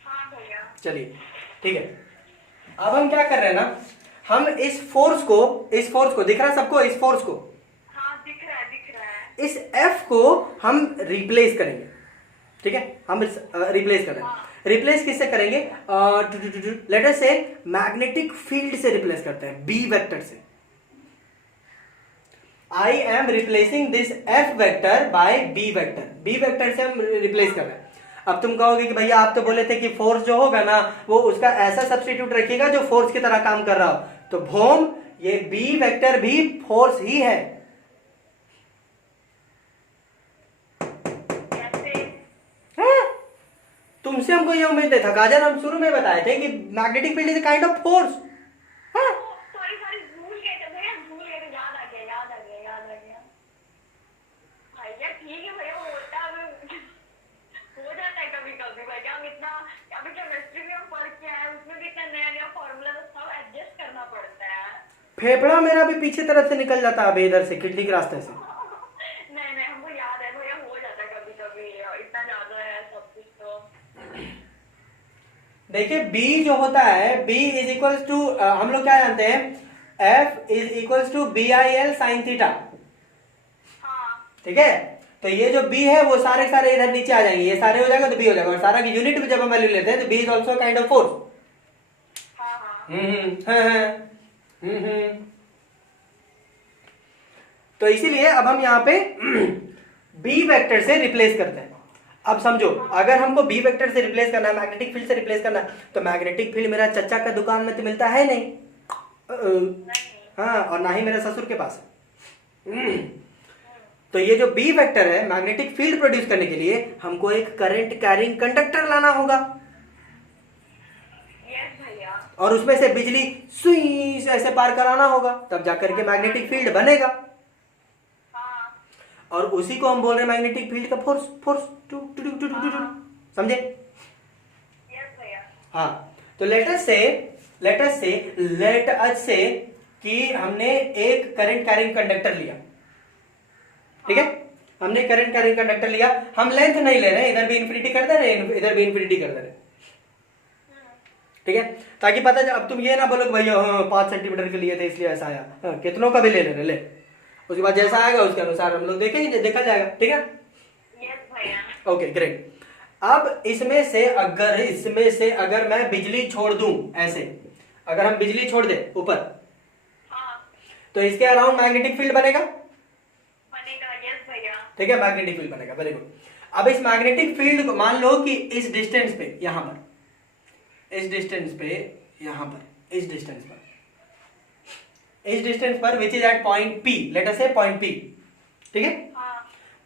हाँ भैया। चलिए ठीक है, अब हम क्या कर रहे हैं ना, हम इस फोर्स को दिख रहा है सबको, इस फोर्स को, हाँ दिख रहा है इस F को हम रिप्लेस करेंगे। ठीक है, हम रिप्लेस कर रहे हैं। रिप्लेस किससे करेंगे? लेट अस से मैग्नेटिक फील्ड से रिप्लेस करते हैं, B वेक्टर से। I am replacing this F vector by B vector. B vector से हम रिप्लेस कर रहे हैं। अब तुम कहोगे कि भैया आप तो बोले थे कि फोर्स जो होगा ना वो उसका ऐसा सब्स्टिट्यूट रखिएगा जो फोर्स की तरह काम कर रहा हो, तो भोम ये B वेक्टर भी फोर्स ही है। तुमसे हमको ये उम्मीद नहीं था काजल, हम शुरू में बताए थे कि magnetic field is kind of force. Sorry sorry, भूल गए थे भैया, भूल गए थे, याद आ गया, याद आ गया, याद आ गया। भैया ठीक है भैया, होता है, हो जाता है कभी कभी भैया। हम इतना अभी केमिस्ट्री में हम पढ़ के आए, उसमें भी इतना नया नया फॉर्मूला, तो सब एडजस्ट करना पड़ता है। फेफड़ा मेरा भी पीछे तरफ से निकल जाता है अभी इधर से, किडनी के रास्ते से। नहीं नहीं, हमको याद है भैया, हो जाता है कभी कभी, इतना ज्यादा है सब कुछ तो। देखिए B जो होता है, B इज इक्वल्स टू, हम लोग क्या जानते हैं, F is equals to BIL sine theta. हाँ ठीक है, तो ये जो B है वो सारे सारे इधर नीचे आ जाएंगे, ये सारे हो जाएगा तो B हो जाएगा, और सारा की यूनिट में जब हम वैल्यू लेते हैं तो B is also kind of force. हाँ हाँ तो इसीलिए अब हम यहाँ पे B वेक्टर से रिप्लेस करते हैं। अब समझो, अगर हमको B वेक्टर से रिप्लेस करना है, मैग्नेटिक फील्ड से रिप्लेस करना है, तो मैग्नेटिक फील्ड मेरा चचा का दुकान में तो मिलता है नहीं, हाँ, और ना ही मेरे ससुर के पास है। तो ये जो B वेक्टर है, मैग्नेटिक फील्ड प्रोड्यूस करने के लिए हमको एक करंट कैरिंग कंडक्टर लाना होगा, यस भैया। और उसमें से बिजली सुई से ऐसे पार कराना होगा, तब जाकर के मैग्नेटिक फील्ड बनेगा। हाँ और उसी को हम बोल रहे हैं मैग्नेटिक फील्ड का फोर्स, फोर्स टू टू टू टू टू टू, समझे? यस भैया। हाँ, तो लेट अस से कि हमने एक करंट कैरिंग कंडक्टर लिया, ठीक है, हमने करंट कैरिंग कंडक्टर लिया, हम लेंथ नहीं ले रहे हैं, इधर भी इंफिनिटी कर दे रहे हैं, इधर भी इंफिनिटी कर दे रहे हैं, ठीक है, ताकि पता चले। अब तुम ये ना बोलो कि भैया हाँ 5 सेंटीमीटर के लिए थे इसलिए ऐसा आया, हाँ, कितनों का भी ले ले, उसके बाद जैसा आएगा उसके अनुसार हम लोग देखेंगे, देखा जाएगा, ठीक है। यस भैया। Okay great. अब इसमें से अगर मैं बिजली छोड़ दूं, ऐसे अगर हम बिजली छोड़ दें ऊपर, हाँ तो इसके अराउंड मैग्नेटिक फील्ड बनेगा, बनेगा। यस भैया। ठीक है, मैग्नेटिक फील्ड बनेगा, वेरी गुड। अब इस मैग्नेटिक फील्ड को मान लो कि इस डिस्टेंस पे, यहां पर, इस डिस्टेंस पे, यहां पर, इस डिस्टेंस पर which is at point P, let us say point P, ठीक है, हाँ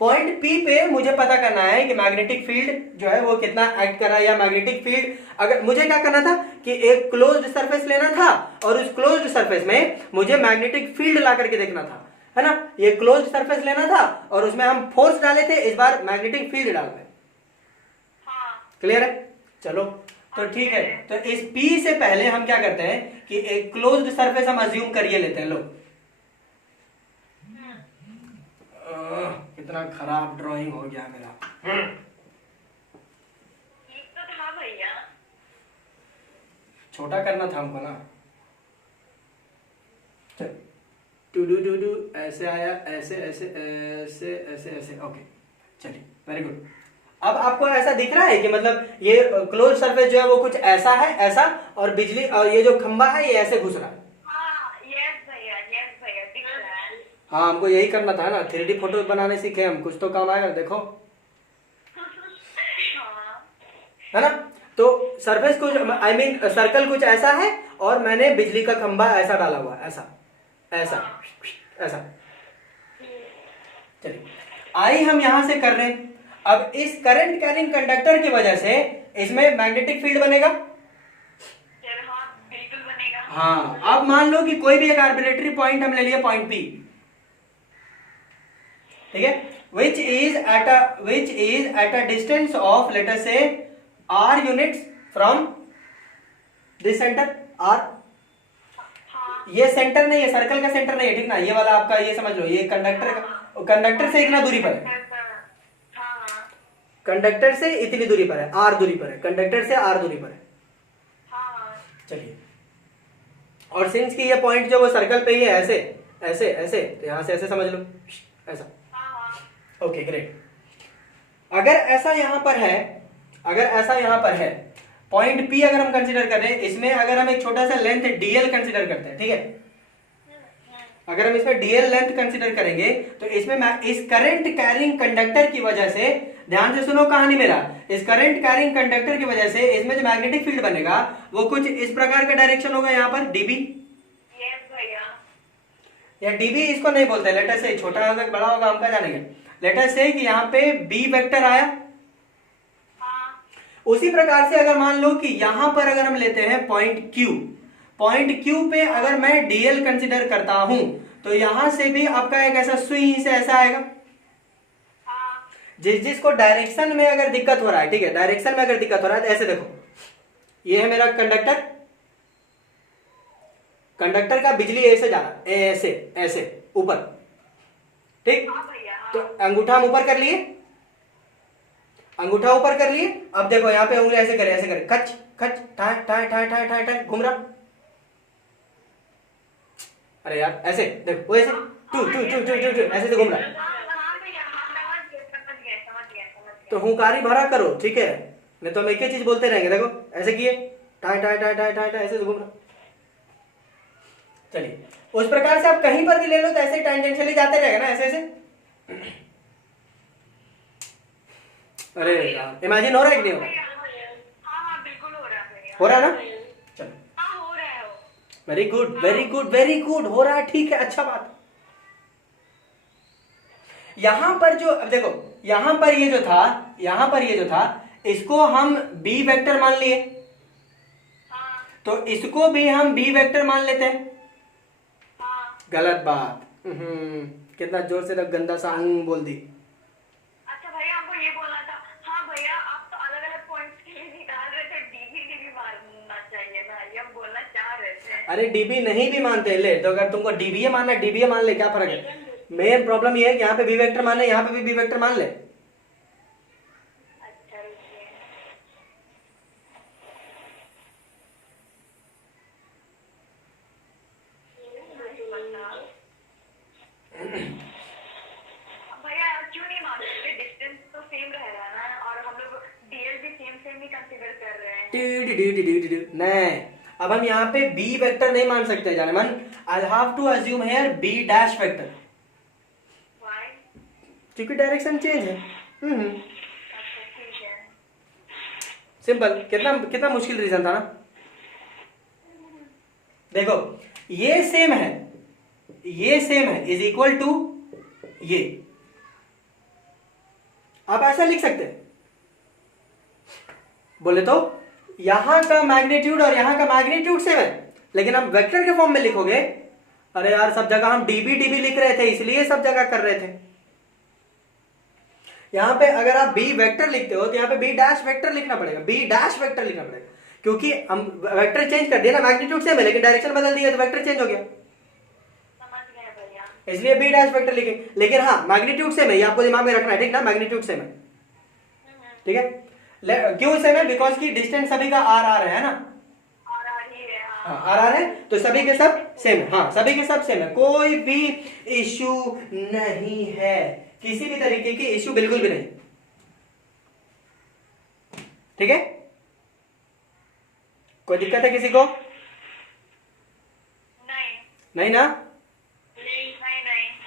पॉइंट P पे मुझे पता करना है कि मैग्नेटिक फील्ड जो है वो कितना एक्ट कर रहा है, या मैग्नेटिक फील्ड, अगर मुझे क्या करना था कि एक क्लोज्ड सरफेस लेना था, और उस क्लोज्ड सरफेस में मुझे मैग्नेटिक फील्ड ला करके देखना था, है ना, ये क्लोज्ड सरफेस लेना था और उसमें हम फोर्स डाले थे, इस बार मैग्नेटिक फील्ड डाल रहे, हाँ क्लियर है? चलो तो ठीक है, तो इस P से पहले हम क्या करते हैं कि एक क्लोज्ड सरफेस हम अज्यूम करिए लेते हैं, लो कितना खराब ड्राइंग हो गया मेरा, ठीक तो था भैया। छोटा करना था हमको ना, टू डू ऐसे आया, ऐसे ऐसे ऐसे ऐसे ऐसे, ओके चलिए, वेरी गुड। अब आपको ऐसा दिख रहा है कि मतलब ये क्लोज सरफेस जो है वो कुछ ऐसा है, ऐसा, और बिजली और ये जो खंबा है ये ऐसे घुस रहा है। हाँ यस भैया, यस भैया, दिख रहा है। हाँ, हमको यही करना था ना, 3D फोटो बनाने सीखे हम, कुछ तो काम आएगा, देखो, हाँ है ना। तो सरफेस कुछ, आई मीन सर्कल कुछ ऐसा है, और मैंने बिजली का खंबा ऐसा डाला हुआ, ऐसा ऐसा ऐसा। चलिए, आई हम यहां से कर रहे हैं। अब इस करंट कैरिंग कंडक्टर की वजह से इसमें मैग्नेटिक फील्ड बनेगा, चल हाँ बिल्कुल बनेगा। हाँ। अब मान लो कि कोई भी एक आर्बिट्रेरी पॉइंट हम ले लिए, पॉइंट P, ठीक है, which is at a distance of let us say r units from this center r। हाँ ये सेंटर नहीं है, सर्कल का सेंटर नहीं है, ठीक ना, ये वाला आपका, ये समझ लो, ये कंडक्टर से इतना दूरी पर है, हाँ कंडक्टर से इतनी दूरी पर है, r दूरी पर है, कंडक्टर से r दूरी पर है। हाँ चलिए, और सिंस की ये पॉइंट जो वो सर्कल पे ही है, ऐसे ऐसे ऐसे, तो यहां से ऐसे समझ लो, ऐसा, ओके ग्रेट। अगर ऐसा यहां पर है, पॉइंट P अगर हम कंसीडर कर रहे हैं, इसमें अगर हम एक छोटा सा लेंथ dl कंसीडर करते हैं, ठीक है, अगर हम इसमें dl लेंथ कंसीडर करेंगे, तो इसमें इस करंट कैरिंग कंडक्टर की वजह से, ध्यान से सुनो कहानी मेरा, इस करंट कैरिंग कंडक्टर की वजह से इसमें जो मैग्नेटिक फील्ड बनेगा वो कुछ इस प्रकार का डायरेक्शन होगा, यहाँ पर dB, यस भैया। या dB इसको नहीं बोलते, लेटर से छोटा होगा बड़ा होगा हम क्या जानेंगे, लेटर से कि यहाँ पे B वेक्टर आया, हाँ उसी प्रकार से अगर मान लो कि यहां पर अगर हम लेते हैं पॉइंट क्यू पे अगर मैं डीएल कंसिडर करता हूं तो यहां से भी आपका एक ऐसा सुई से ऐसा आएगा। हाँ जिसको डायरेक्शन में अगर दिक्कत हो रहा है, ठीक है, डायरेक्शन में अगर दिक्कत हो रहा है तो ऐसे देखो, ये है मेरा कंडक्टर का बिजली ऐसे जा रहा है, ऐसे ऐसे ऊपर, ठीक। हाँ भैया हाँ। तो अंगूठा हम ऊपर कर लिए, अंगूठा ऊपर कर लिए। अब देखो यहाँ पे उंगली ऐसे करे खच खच ठाय ठाय ठाय ठाय ठाय ठाय घूम रहा। अरे यार ऐसे देखो, वो ऐसे टू टू टू टू टू टू ऐसे से घूम रहा है। हाँ भैया हाँ, समझ गया। तो हुंकारी भरा करो, ठीक है, नहीं तो हम एक ही चीज बोलते रहेंगे। देखो ऐसे किए, ठाय ठाय ठाय ठाय ठाय ठाय ऐसे से घूम रहा। चलिए, उस प्रकार से आप कहीं पर भी ले लो तो ऐसे टेंजेंशियली जाते रहेगा ना, ऐसे ऐसे। अरे यार, इमेजिन हो रहा है कि नहीं हो रहा? हाँ बिल्कुल हो रहा है भैया। हो रहा है ना? चलो, हाँ हो रहा है वो। Very good very good very good, हो रहा है, ठीक है, अच्छा बात। यहां पर जो, अब देखो यहां पर ये जो था इसको हम बी वेक्टर मान लिए, हाँ तो इसको भी हम बी वेक्टर मान लेते हैं। हाँ। गलत बात। कितना जोर से गंदा सा बोल दी। अच्छा भैया हमको ये बोलना था। हाँ भैया आप तो अलग अलग पॉइंट्स के लिए निकाल रहे थे, डीबी मारना चाहिए ना, ये हम बोलना चाह रहे थे। अरे डीबी नहीं भी मानते ले, तो अगर तुमको डीबीए मानना है डीबीए मान ले, क्या फर्क है। मेन प्रॉब्लम ये है कि यहाँ पे बी वेक्टर माने, यहाँ पे भी बी वेक्टर मान ले। अच्छा रुकिए। भैया क्यों नहीं मान सकते, डिस्टेंस तो सेम रहेगा ना, और हम लोग डीएल भी सेम ही कंसीडर कर रहे हैं। नहीं, अब हम यहाँ पे बी वेक्टर नहीं मान सकते जाने मन। I have to assume here B dash vector, Why? क्योंकि डायरेक्शन चेंज है। अच्छा ठीक है। सिंपल, कितना कितना मुश्किल रीजन था ना। देखो ये सेम है इज इक्वल टू ये, आप ऐसा लिख सकते हैं। बोले तो यहां का मैग्नीट्यूड और यहां का मैग्नीट्यूड सेम है, लेकिन आप वेक्टर के फॉर्म में लिखोगे। अरे यार, सब जगह हम डीबी लिख रहे थे, इसलिए सब जगह कर रहे थे। यहां पे अगर आप बी वेक्टर लिखते हो तो यहां पे बी डैश वेक्टर लिखना पड़ेगा, बी डैश वेक्टर लिखना पड़ेगा, क्योंकि हम वेक्टर चेंज कर दिया ना, मैग्नीट्यूड सेम है लेकिन डायरेक्शन बदल दिया तो वेक्टर चेंज हो गया, समझ गए भैया। इसलिए बी डैश वेक्टर लिखे। लेकिन हाँ, मैग्नीट्यूड सेम है, ये आपको दिमाग में रखना है, ठीक ना, मैग्नीट्यूड सेम है, ठीक है। क्यों सेम है? बिकॉज की डिस्टेंस सभी का आर है ना, और आ रही है हाँ। आर है, तो सभी के सब सेम है। हाँ, सभी के सब सेम है, कोई भी इश्यू नहीं है, किसी भी तरीके की इश्यू बिल्कुल भी नहीं, ठीक है। कोई दिक्कत है किसी को? नहीं नहीं ना? नहीं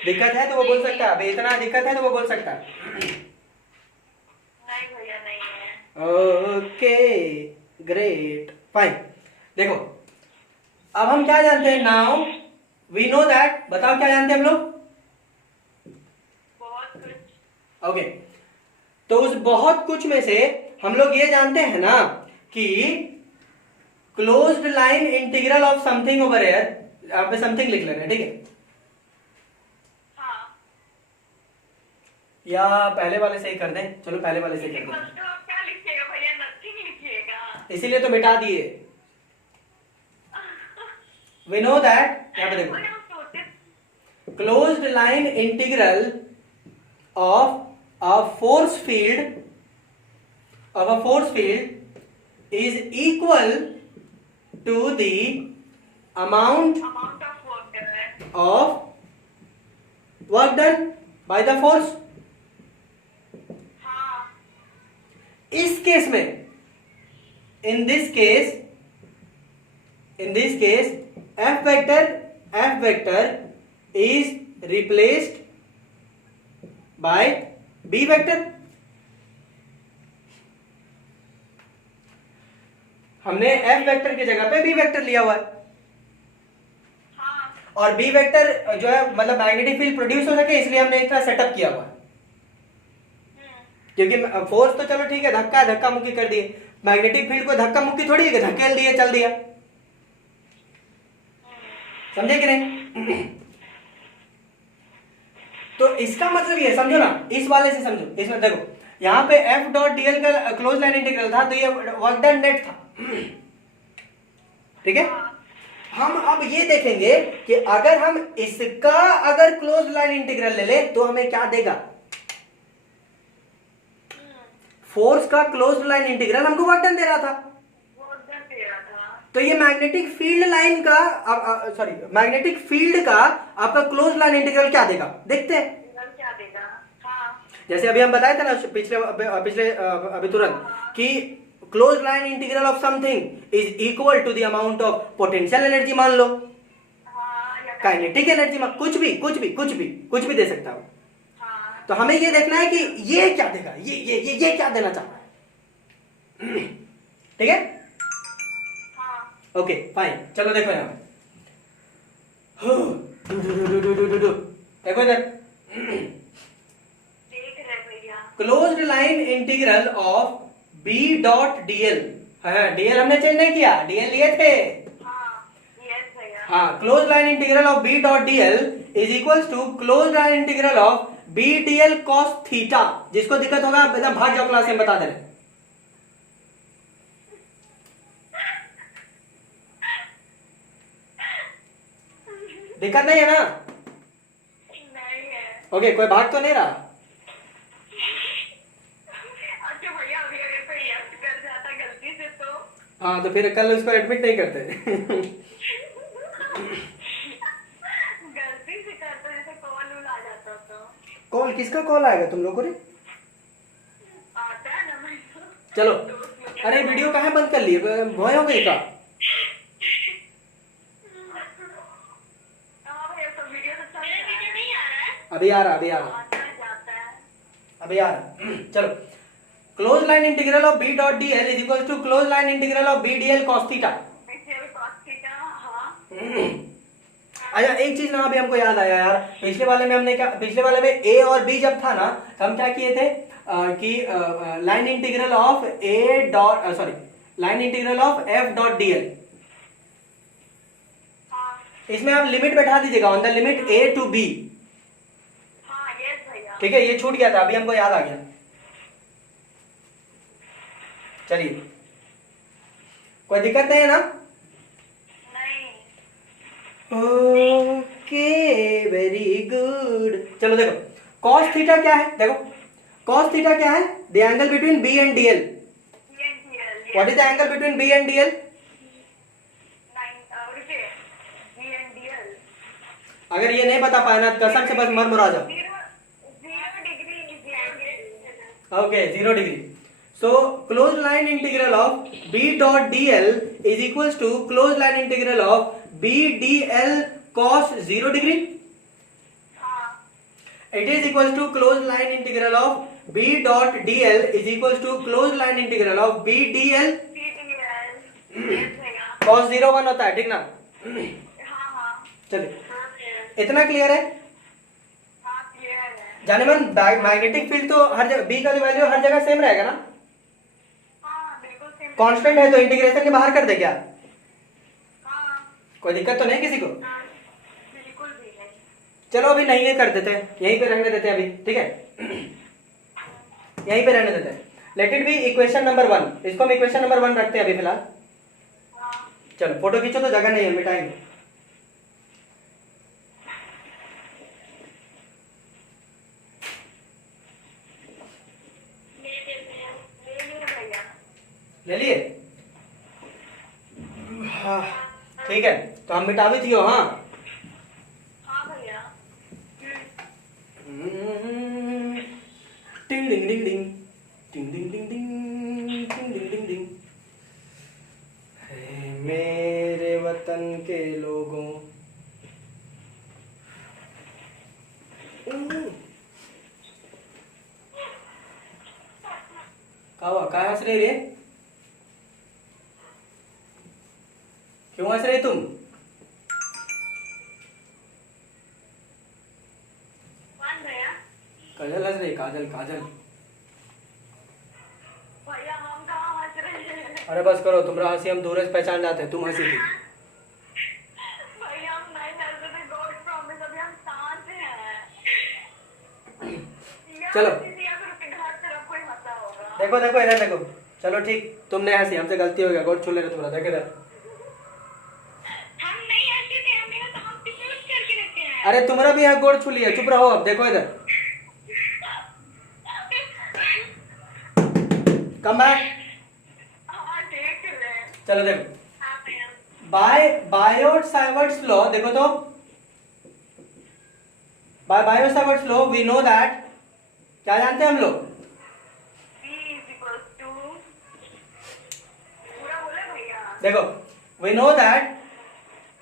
दिक्कत है तो वो बोल सकता है, अभी इतना दिक्कत है तो वो बोल सकता है। नहीं भैया नहीं है। Okay great fine. देखो अब हम क्या जानते हैं, नाउ वी नो दैट, बताओ क्या जानते हैं हम लोग? बहुत कुछ। ओके, तो उस बहुत कुछ में से हम लोग ये जानते हैं ना कि closed line integral of something over here, यहाँ पे समथिंग लिख लेना, ठीक है, हाँ या पहले वाले से ही कर दें, चलो पहले वाले से ही कर बस दें, तो आप क्या लिखिएगा भैया, नथिंग लिखिएगा। इसीलिए तो मिटा दिए। वी नो दैट, यहाँ पे देखो, भैया हम सोचे closed line integral of a force field is equal to the amount amount of work कर रहे हैं। of work done by the force। हाँ इस केस में, in this case f vector is replaced by b vector। हमने f वेक्टर की जगह पे b वेक्टर लिया हुआ है, हाँ और b वेक्टर जो है मतलब मैग्नेटिक फील्ड प्रोड्यूस हो सके इसलिए हमने इतना सेटअप किया हुआ है। क्योंकि फोर्स तो चलो ठीक है, धक्का मुक्की कर दिए, मैग्नेटिक फील्ड को धक्का मुक्की थोड़ी है कि धकेल दिया चल दिया, समझे कि नहीं? तो इसका मतलब ये समझो ना, इस वाले से समझो, इसमें देखो यहाँ पे एफ डॉट डीएल का क्लोज लाइन इंटीग्रल था, तो ये वर्क डन नेट था, ठीक है। हम अब ये देखेंगे कि अगर हम इसका अगर क्लोज लाइन इंटीग्रल ले ले तो हमें क्या देगा। फोर्स का क्लोज लाइन इंटीग्रल हमको वर्क डन दे रहा था, तो ये मैग्नेटिक फील्ड लाइन का सॉरी मैग्नेटिक फील्ड का आपका क्लोज लाइन इंटीग्रल क्या देगा, देखते हैं। क्या देगा? हाँ जैसे अभी हम बताए थे ना पिछले अभी तुरंत कि close line integral of something is equal to the amount of potential energy, मान लो काइनेटिक एनर्जी, कुछ भी दे सकता हूं। तो हमें ये देखना है कि ये क्या देगा, ये क्या देना चाहता है, ठीक है। ओके फाइन, चलो देखो यहां देखो इधर, देख रहे भैया। Closed line integral of B dot D L, हाँ डीएल हमने चेंज नहीं किया, डीएल लिए थे, यस भैया। हाँ close line integral of B dot D L is equals to close line integral of B D L cos theta. जिसको दिक्कत होगा एकदम भाग जाओ, क्लास में बता दे रहे, दिक्कत नहीं है ना? नहीं है। ओके कोई भाग तो नहीं रहा? अच्छा भैया, अभी अगर कोई यस कर जाता गलती से तो हाँ तो फिर कल उसको एडमिट नहीं करते। गलती से करता, जैसे कॉल आ जाता तो। कॉल किसका कॉल आएगा तुम लोगों ने? आता है ना भाई। चलो, अरे वीडियो कहाँ बंद कर लिए, भय हो गई का? हाँ भैया, तो वीडियो तो चल मेरा वीडियो नहीं आ रहा है। अभी आ रहा जाता है। अभी आ रहा। चलो, close line integral of B dot D L is equal to close line integral of B D L cos theta. अच्छा एक चीज ना अभी हमको याद आया यार, पिछले वाले में A और B जब था ना, तो हम क्या किए थे कि line integral of F dot D L, इसमें आप लिमिट बैठा दीजिएगा on the limit A to B, ठीक है। ये छूट गया था, अभी हमको याद आ गया। चलिए, कोई दिक्कत नहीं है ना? Okay very good. चलो देखो cos थीटा क्या है, देखो cos थीटा क्या है, the angle between B and DL। What is the angle between B and DL? अगर ये नहीं बता पाया ना, कसम से बस मर मुरा जाओ। 0 degree. Okay 0 degree. So closed line integral of B dot dl is equals to closed line integral of B dl cos 0 degree. It is equals to closed line integral of B dot dl is equals to closed line integral of B dl cos 0 1 होता है, ठीक ना? चलिए, इतना क्लियर है? जाने मन मैग्नेटिक फील्ड तो हर जगह B का जो वैल्यू हर जगह सेम रहेगा ना? कांस्टेंट है तो इंटीग्रेशन के बाहर कर दे क्या? कोई दिक्कत तो नहीं किसी को? बिल्कुल भी नहीं। चलो अभी नहीं कर देते, यहीं पे रहने देते अभी, ठीक है। यहीं पे रहने देते हैं। Let it be equation number 1, इसको हम इक्वेशन नंबर 1 रखते हैं अभी फिलहाल। चलो फोटो खींचो तो जगह नहीं है, मिटाएंगे। ले लिए? हाँ ठीक है, तो हम मिटा भी दियो। हाँ भैया। टिंग डिंग डिंग डिंग टिंग डिंग डिंग डिंग टिंग डिंग डिंग डिंग। हे मेरे वतन के लोगों, क्या हंस रही रे? क्यों हंस रही तुम? काजल हंस रही, काजल काजल। भैया हम कहाँ हंस रहे हैं? अरे बस करो, तुम्हारा हंसी हम दूर से पहचान जाते हैं, तुम हंसी थी। भैया हम नहीं डरते थे, गॉड प्रॉमिस, अभी हम शांत हैं। चलो। किसी या फिर घर तरफ कोई हंसा होगा। देखो देखो इधर देखो, चलो ठीक, तुमने हंसी, हमसे गलती हो गया, गोड छू लेना तुम्हारा, देख इधर। हम नहीं हंसे थे, हमें तो हम चुप करके रखे हैं। अरे तुम्हारा भी यहाँ गोड छू लिया, चुप रहो अब, देखो इधर, कम बैक। हाँ देख रहे हैं। चलो देखो, हाँ भैया। बाय बायोट-सावर्ट्स लॉ, देखो तो, by Biot Savart's law we know that, क्या जानते हैं हम लोग? B is equals to, पूरा बोले भैया। देखो, we know that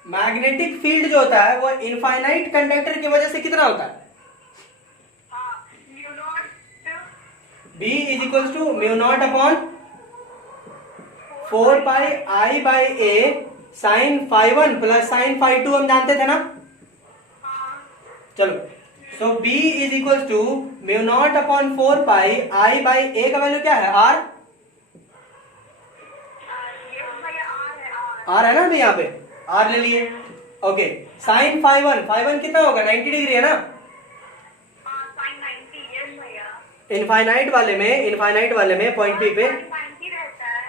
magnetic field जो होता है वो इनफाइनाइट कंडक्टर की वजह से कितना होता है? हाँ, mu naught B is equal to mu naught upon 4 pi I by A sine phi 1 plus sine phi 2 हम जानते थे ना? चलो, so B is equal to mu naught upon 4 pi I by A का वैल्यू क्या है? R। R है ना अभी यहाँ पे, R ले लिए। ओके, साइन फाई 1 कितना होगा? 90 डिग्री है ना? sin 90, yes भैया। इनफाइनाइट वाले में पॉइंट P पे, 90 रहता है।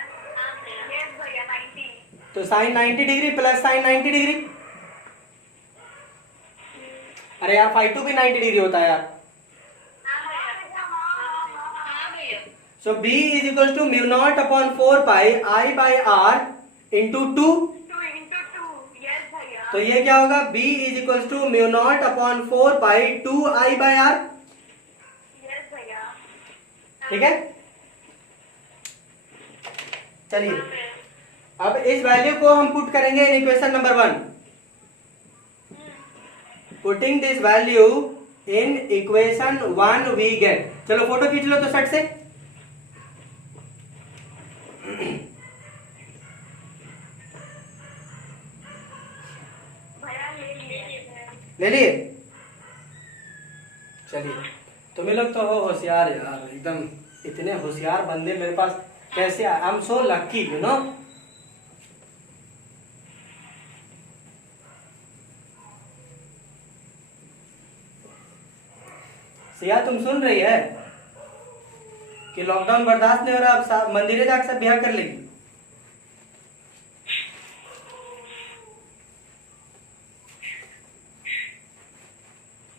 yes भैया 90। तो sine 90 degree plus sine 90 degree, अरे यार फाई 2 भी 90 डिग्री होता है यार। हाँ भैया। So B is equal to mu naught upon 4 pi I by R into 2, 2 into 2, yes भैया। तो ये क्या होगा? B is equal to mu naught upon 4 pi 2I by R, yes भैया। ठीक है। चलिए, अब इस वैल्यू को हम पुट करेंगे in equation number 1। Putting this value in equation 1 we get, चलो फोटो खींच लो तो सट से। भैया ले लिए। ले लिए? चलिए, तुम्हें लोग तो हो होशियार यार, एकदम इतने होशियार बंदे मेरे पास कैसे आए? I am so lucky, you know. Siya तुम सुन रही है कि लॉकडाउन बर्दाश्त नहीं हो रहा, अब मंदिरे जाकर सब ब्याह कर लेगी।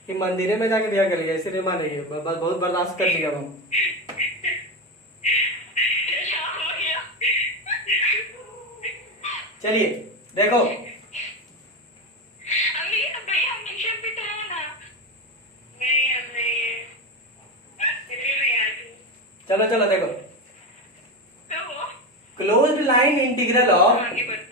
कि मंदिरे में जाके ब्याह कर लिया, इसीलिए मानेगी, बहुत बर्दाश्त कर लिया हम। चलिए देखो, अभी भैया हम मिक्सर पे तो है ना? नहीं हम नहीं है। चलिए भैया। चलो चलो देखो, तो वो closed line integral of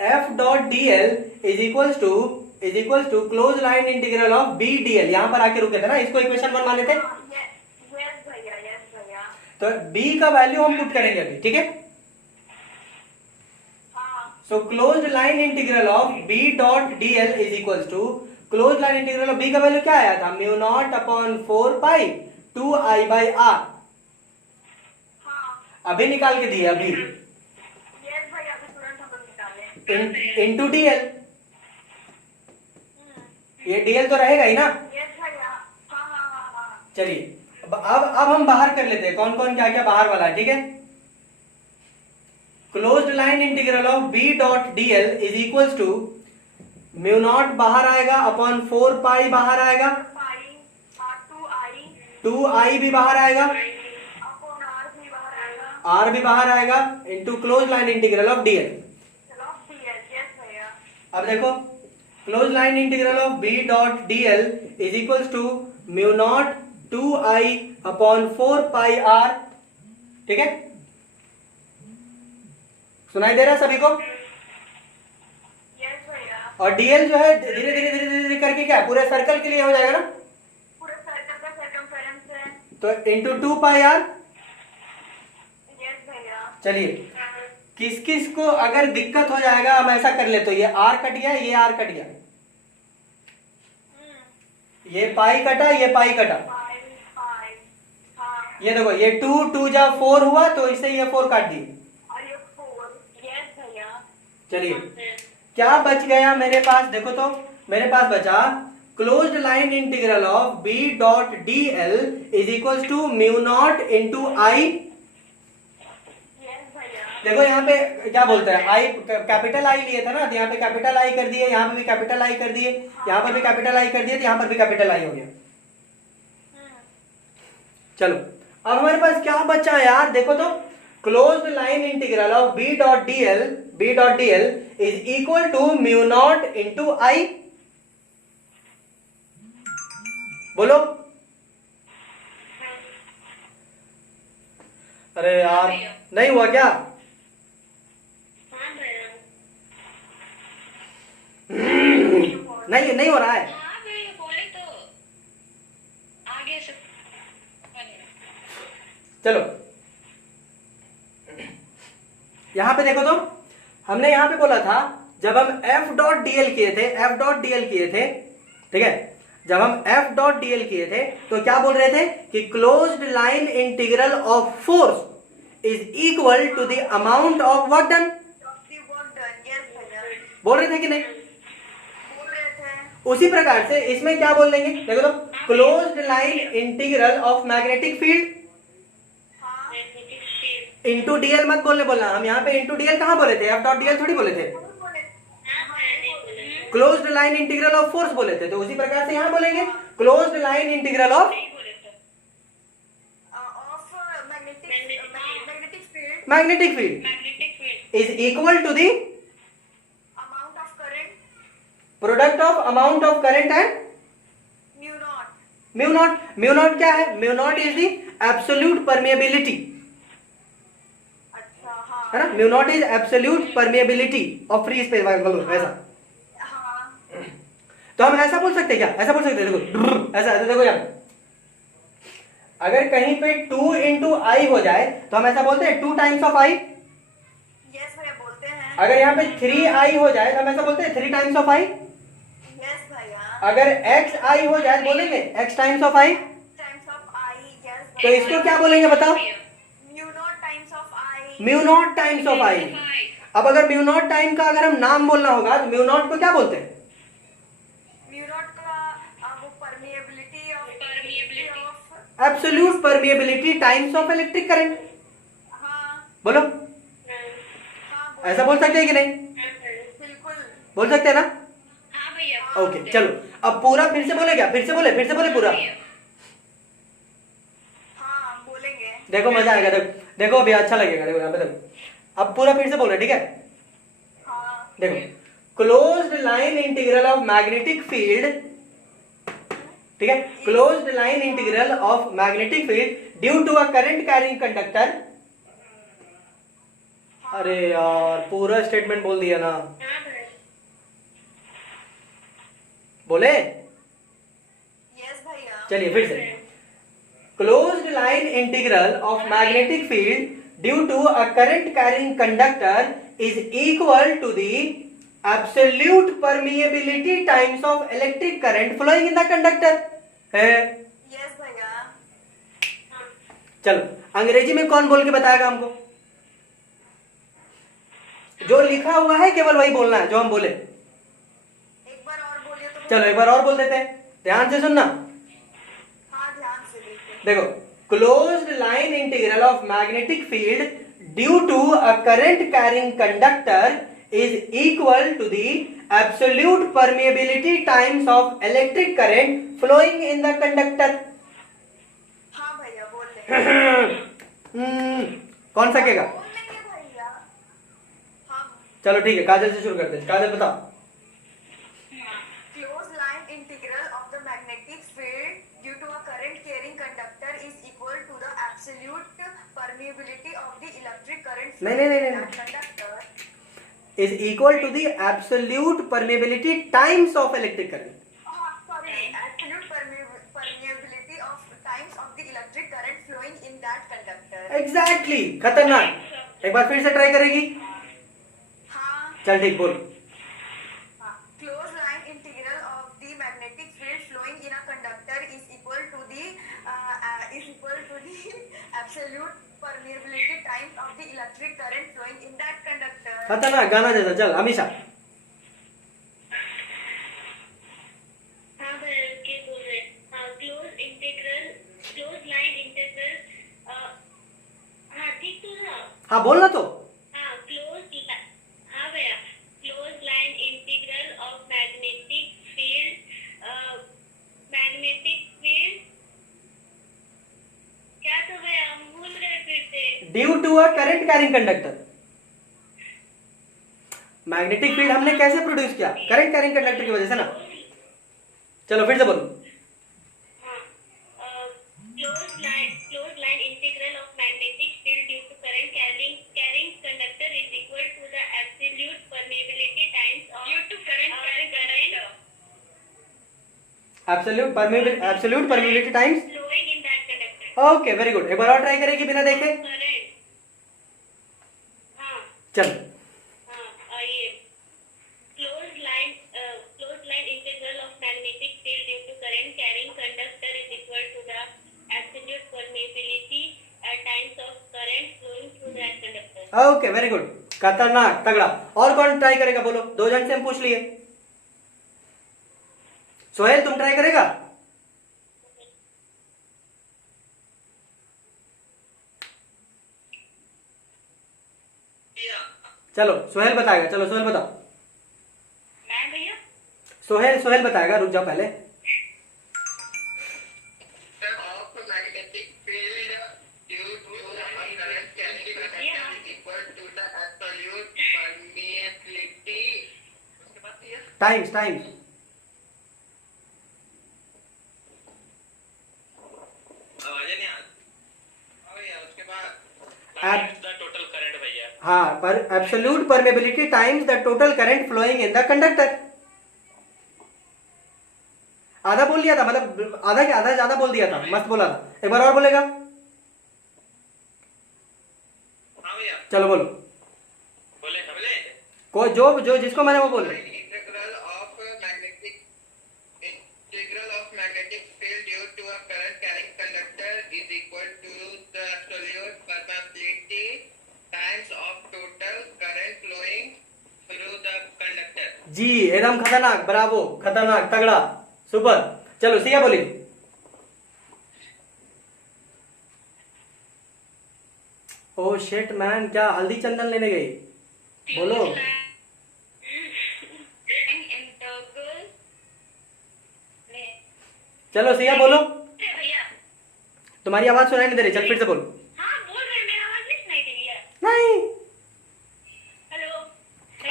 f dot dl is equals to close line integral of b dl, यहां पर आके रुके थे ना, इसको इक्वेशन 1 माने थे। yes भैया। तो b का वैल्यू हम पुट करेंगे अभी, ठीक है। So closed line integral of b dot dl is equals to, closed line integral of b का वैल्यू क्या आया था? Mu naught upon 4 pi 2I by R, अभी निकाल के दिए अभी, yes भैया अभी तुरंत हम लोग निकाले। इंटू dl, ये dl तो रहेगा ही ना। yes भैया। हाँ। चलिए, अब हम बाहर कर लेते हैं कौन कौन क्या क्या बाहर वाला है, ठीक है। Closed line integral of b dot dl is equals to mu naught बाहर आएगा अपॉन 4 पाई बाहर आएगा, 2I भी बाहर आएगा, R भी बाहर आएगा, into close line integral of dl। अब देखो, close line integral of b dot dl is equals to mu naught 2I upon 4 pi R, ठीक है। सुनाई दे रहा है सभी को? और dl जो है धीरे धीरे धीरे धीरे करके क्या पूरे सर्कल के लिए हो जाएगा ना, पूरे सर्कल का सर्कमफेरेंस है। तो इंटू 2 पाई R। यस भैया। चलिए, किस किस को अगर दिक्कत हो जाएगा हम ऐसा कर ले, तो ये R कट गया, ये R कट गया, ये पाई कटा, ये पाई कटा, ये देखो ये 2 2 जा 4 हुआ, तो इससे ये 4 काट दिए, और ये 4, चलिए क्या बच गया मेरे पास, देखो तो मेरे पास बचा closed line integral of B dot D L is equal to mu naught into I. Yes भैया। देखो यहाँ पे क्या बोलता है, आई कैपिटल आई लिए था ना, तो यहाँ पे कैपिटल आई कर दिए, यहाँ पे भी कैपिटल आई कर दिए, यहाँ पर भी कैपिटल आई कर दिए, तो यहाँ पर भी कैपिटल आई हो गया। चलो अब हमारे पास क्या बचा यार, देखो तो closed line integral of B dot D L is equal to mu naught into I. बोलो। अरे यार नहीं हुआ क्या? हाँ भैया। नहीं हो रहा है। हाँ भैया बोले तो आगे से। चलो यहां पे देखो तो हमने यहां पे बोला था जब हम एफ डॉट डीएल किए थे, ठीक है, जब हम एफ डॉट डीएल किए थे तो क्या बोल रहे थे कि closed line integral of force is equal to the amount of work done. बोल रहे थे कि नहीं? बोल रहे थे। उसी प्रकार से इसमें क्या बोल देंगे, देखो तो closed line integral of magnetic field into DL मत बोलना, हम यहाँ पे इंटू डीएल कहाँ बोले थे, एफ डॉट डीएल थोड़ी बोले थे, closed line integral of force बोले थे, तो उसी प्रकार से यहाँ बोलेंगे closed line integral of magnetic field is equal to the amount of current product of amount of current and mu naught क्या है, mu naught is the absolute permeability, अच्छा हाँ है ना, mu naught is absolute permeability of free space वैसा। हाँ तो हम ऐसा बोल सकते हैं क्या, ऐसा बोल सकते हैं, देखो ऐसा देखो यार, अगर कहीं पे 2 इंटू आई हो जाए तो हम ऐसा बोलते हैं 2 टाइम्स ऑफ आई। यस भैया बोलते हैं। अगर यहाँ पे 3 आई हो जाए तो हम ऐसा बोलते हैं 3 टाइम्स ऑफ आई। यस भैया। अगर x आई हो जाए बोलेंगे x times of I. Times of I. Yes तो इसको क्या बोलेंगे बताओ, mu naught times of I. Mu naught times of I. अब अगर म्यू नॉट टाइम का अगर हम नाम बोलना होगा तो म्यू नॉट को क्या बोलते हैं, म्यू नॉट का वो permeability of absolute permeability times of electric current. हाँ बोलो हाँ ऐसा बोल सकते हैं कि नहीं, बिल्कुल बोल सकते हैं ना? हाँ भैया। ओके चलो अब पूरा फिर से बोले क्या, फिर से बोले पूरा। हाँ बोलेंगे। देखो मजा आएगा, देखो अभी अच्छा लगेगा, देखो यहाँ पे देखो, अब पूरा फिर से बोलो, ठीक है। हाँ देखो closed line integral of magnetic field, ठीक है, closed line integral of magnetic field due to a current carrying conductor. अरे यार पूरा स्टेटमेंट बोल दिया ना, हाँ भैया। बोले। यस भैया। चलिए फिर से, closed line integral of magnetic field due to a current carrying conductor is equal to the absolute permeability times of electric current flowing in the conductor है। यस भैया। चलो अंग्रेजी में कौन बोल के बताएगा हमको, जो लिखा हुआ है केवल वही बोलना है जो हम बोले। एक बार और बोलिए तो। चलो एक बार और बोल देते हैं, ध्यान से सुनना। हाँ ध्यान से बिल्कुल। देखो closed line integral of magnetic field due to a current carrying conductor is equal to the absolute permeability times of electric current flowing in the conductor। हाँ भैया बोल लेंगे। कौन सकेगा? बोल लेंगे भैया। हाँ चलो ठीक है, काजल से शुरू करते हैं, काजल बताओ। closed line integral of the magnetic field due to a current carrying conductor is equal to the absolute permeability of the electric current नहीं, flowing नहीं, in नहीं, that conductor is equal to the absolute permeability times of electric current। sorry absolute permeability of times of the electric current flowing in that conductor। Exactly, खतरनाक। एक बार फिर से ट्राई करेगी? हाँ चल ठीक बोल। closed line integral of the magnetic field flowing in a conductor is equal to the absolute permeability times of the electric current flowing in that conductor. खतरनाक गाना जैसा। चल अमीशा। हाँ भैया के बोल रहे हाँ क्लोज लाइन इंटीग्रल हाँ ठीक तो था हाँ बोलना तो। हाँ हाँ भैया close line integral of magnetic field क्या तो भैया हम भूल गए फिर से due to a current carrying conductor. Magnetic field हमने कैसे प्रोड्यूस किया? करंट कैरिंग कंडक्टर की वजह से ना। चलो फिर से बोलो। closed line integral of magnetic field due to current carrying conductor is equal to the absolute permeability times of due to current absolute permeability times. flowing in that conductor okay very good. एक बार और ट्राई करेगी बिना देखे। current हाँ चल ये closed line integral of magnetic field due to current carrying conductor is equal to the absolute permeability at times of current flowing through that conductor. Okay very good. खतरनाक तगड़ा। और कौन ट्राई करेगा बोलो? दो जन से हम पूछ लिए। सोहेल तुम ट्राई करेगा? चलो सोहेल बताएगा। चलो सोहेल बताओ। मैं भैया सोहेल बताएगा। रुक जाओ पहले। of magnetic field due to the current carrying conductor is equal to the absolute permeability उसके बाद ये टाइम्स हाँ भैया नहीं हाँ भैया उसके बाद times the total current भैया हाँ पर absolute permeability times the total current flowing in the conductor. आधा बोल दिया था, मतलब आधा क्या, आधा ज्यादा बोल दिया था। मस्त बोला था। एक बार और बोलेगा। हाँ भैया चलो बोलो। बोले को जो जिसको मैंने वो बोल। integral of magnetic field due to a current carrying conductor is equal to the absolute permeability times of total current flowing through the conductor. जी एकदम खतरनाक। ब्रावो, खतरनाक तगड़ा, सुपर। चलो सिया बोली। ओ शिट मैन, क्या हल्दी चंदन लेने गई? बोलो। चलो सिया बोलो। भैया तुम्हारी आवाज सुनाई नहीं दे रही। चल फिर से बोल। हाँ बोल रहे हैं, मेरी आवाज नहीं सुनाई दे रही है। नहीं, हेलो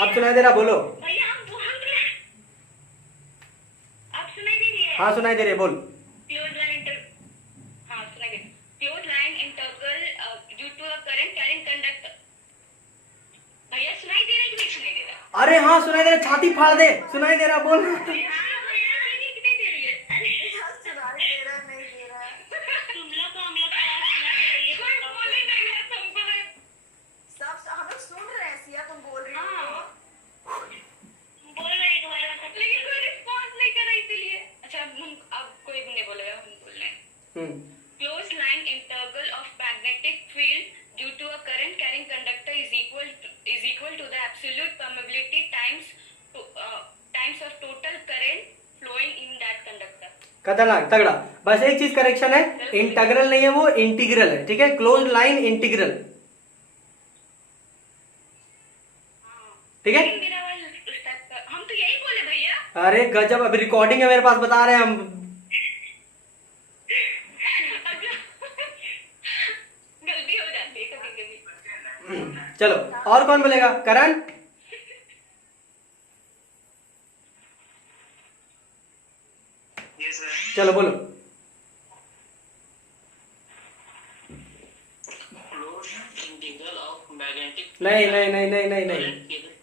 अब सुनाई दे रहा। बोलो। भैया हम बोल रहे हैं, आप सुनाई दे रही है? हाँ सुनाई दे रही, बोल। क्लोज लाइन इंटर हाँ सुनाई दे close line interval due to a current carrying conductor. भैया सुनाई दे रहा है कि नहीं सुनाई दे रहा? अरे हाँ सुनाई दे रहा। छाती फाड़ दे। सुनाई दे रहा, बोल। हाँ भैया नहीं कितनी दे रही है? सुनाई दे रहा नहीं दे रहा। तुम लोग को हम लोग का आवाज सुनाई दे रही है। कोई बोल नहीं रही है तुमको। सब हम लोग सुन रहे हैं। सिया तुम बोल रही हो हाँ। तो। बोल रहे हैं तुम्हारे पास, लेकिन कोई रिस्पांस नहीं कर रहा इसीलिए। अच्छा अब कोई भी नहीं बोलेगा, हम बोल रहे हैं। Closed line interval of magnetic field due to a current carrying conductor is equal to the absolute permeability times of total current flowing in that conductor. खतरनाक तगड़ा। बस एक चीज करेक्शन है, इंटीग्रल नहीं है वो, इंटीग्रल है। ठीक है, क्लोज लाइन इंटीग्रल। ठीक है। लेकिन मेरा आवाज उस टाइप का, हम तो यही बोले भैया। अरे गजब, अभी रिकॉर्डिंग है मेरे पास, बता रहे हैं हम। गलती हो जाती है कभी कभी। चलो और कौन बोलेगा? करण। Yes sir. चलो बोलो। Closed integral of magnetic नहीं नहीं नहीं नहीं नहीं नहीं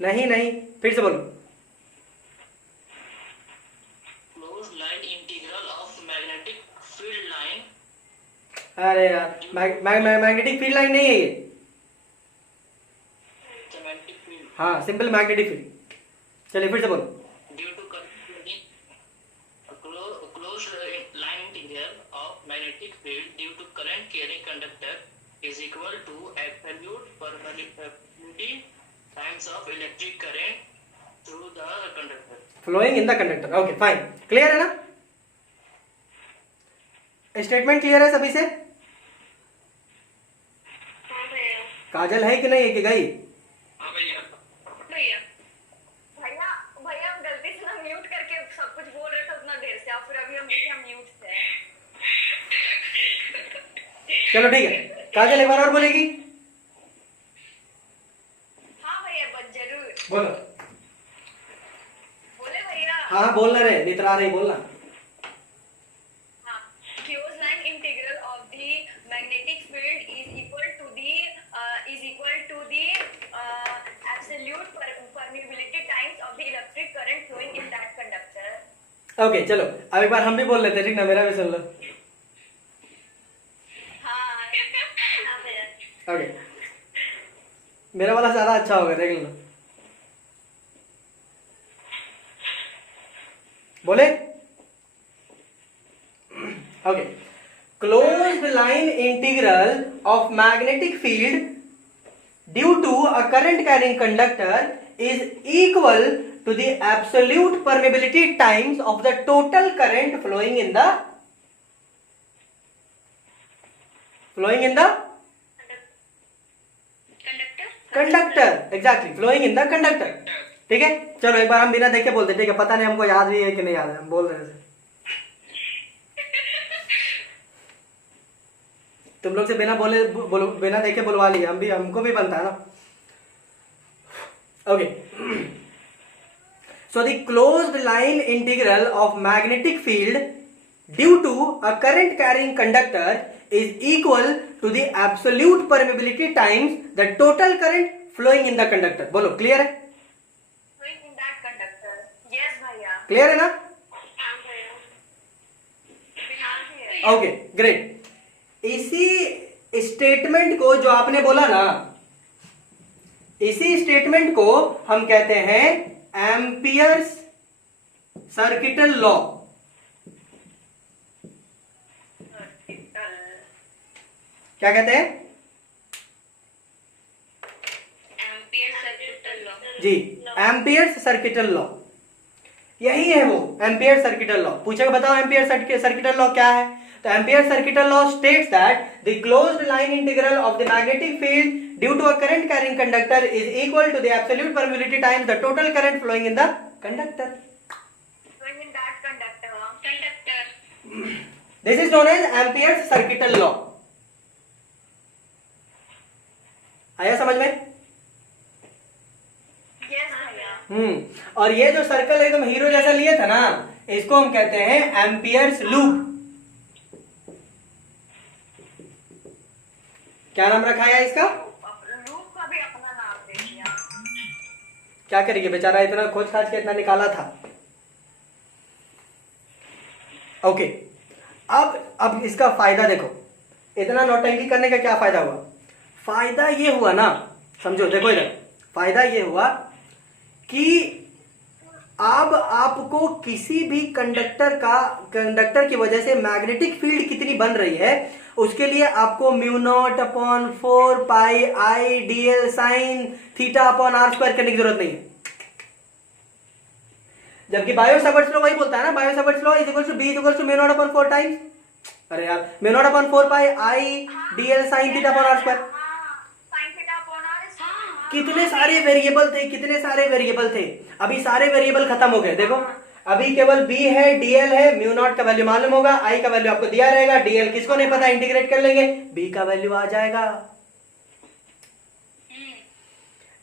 नहीं नहीं, फिर से बोलो। closed line integral of magnetic field line अरे यार मैग्नेटिक फील्ड लाइन नहीं है ये। magnetic field हाँ सिंपल मैग्नेटिक फील्ड। चलिए फिर से बोलो। due to closed line integral of magnetic field due to current carrying conductor is equal to absolute permeability times of electric current through the conductor. Flowing in the conductor. Okay fine, clear है ना? स्टेटमेंट क्लियर है सभी से? हाँ भैया. काजल है कि नहीं है कि गई? हाँ भैया. भैया भैया भैया हम गलती से ना म्यूट करके सब कुछ बोल रहे थे उतना देर से, और फिर अभी हम देखे हम म्यूट थे. चलो ठीक है, काजल एक बार और बोलेगी. हाँ भैया बस जरूर बोलो. बोले भैया. हाँ बोलना रे, नितरा रही बोलना. हाँ, closed line integral of the magnetic field is equal to the absolute permeability times of the electric current flowing in that conductor. Okay चलो अब एक बार हम भी बोल लेते हैं, ठीक ना? मेरा भी सुन लो. हाँ हाँ भैया. ओके, मेरा वाला ज्यादा अच्छा होगा, देख लो. बोले? Okay. Closed line integral of magnetic field due to a current carrying conductor is equal to the absolute permeability times of the total current flowing in the conductor. Exactly, flowing in the conductor. ठीक है, चलो एक बार हम बिना देखे बोलते. ठीक है, पता नहीं हमको याद भी है कि नहीं याद है, हम बोल रहे थे. तुम लोग से बिना बोले बिना देखे बुलवा लिए, हमको भी बनता है ना. Okay. So the closed line integral of magnetic field due to a current carrying conductor is equal to the absolute permeability times the total current flowing in the conductor. बोलो, क्लियर है? Flowing in that conductor. Yes भैया. क्लियर है ना? हाँ भैया. हाँ भैया. Okay great. इसी स्टेटमेंट को जो आपने बोला ना, इसी स्टेटमेंट को हम कहते हैं एम्पियर्स सर्किटल लॉ. क्या कहते हैं? Ampere circuital law. जी, एम्पियर्स सर्किटल लॉ. यही है वो एम्पियर सर्किटल लॉ. पूछेगा बताओ एम्पियर सर्किटल लॉ क्या है? तो Ampere circuital law states that the closed line integral of the magnetic field due to a current carrying conductor is equal to the absolute permeability times the total current flowing in the conductor. Flowing in that conductor. Conductor. This is known as Ampere's circuital law. आया समझ में? Yes भैया. और ये जो सर्कल एकदम हीरो जैसा लिए था ना, इसको हम कहते हैं एम्पियर्स लूप. क्या नाम रखा है इसका? लूप का भी अपना नाम दे दिया. क्या करेंगे, बेचारा इतना खोज खाज के इतना निकाला था. ओके, अब इसका फायदा देखो. इतना नौटंकी करने का क्या फायदा हुआ? फायदा ये हुआ ना, समझो, देखो इधर. फायदा ये हुआ कि अब आपको किसी भी कंडक्टर की वजह से मैग्नेटिक फील्ड कितनी बन रही है, उसके लिए आपको mu naught upon 4 pi I DL sine theta upon R square करने की जरूरत नहीं है. जबकि बायो-सावर्ट्स लॉ वही बोलता है ना, Biot Savart's law is equal to B is equal to mu naught upon 4 times, अरे यार, mu naught upon 4 pi I DL sine theta upon R square. Sin theta upon r is. कितने सारे वेरिएबल थे. अभी सारे वेरिएबल खत्म हो गए. देखो अभी केवल b है, dl है, म्यू नॉट का वैल्यू मालूम होगा, i का वैल्यू आपको दिया रहेगा, dl किसको नहीं पता, इंटीग्रेट कर लेंगे, b का वैल्यू आ जाएगा.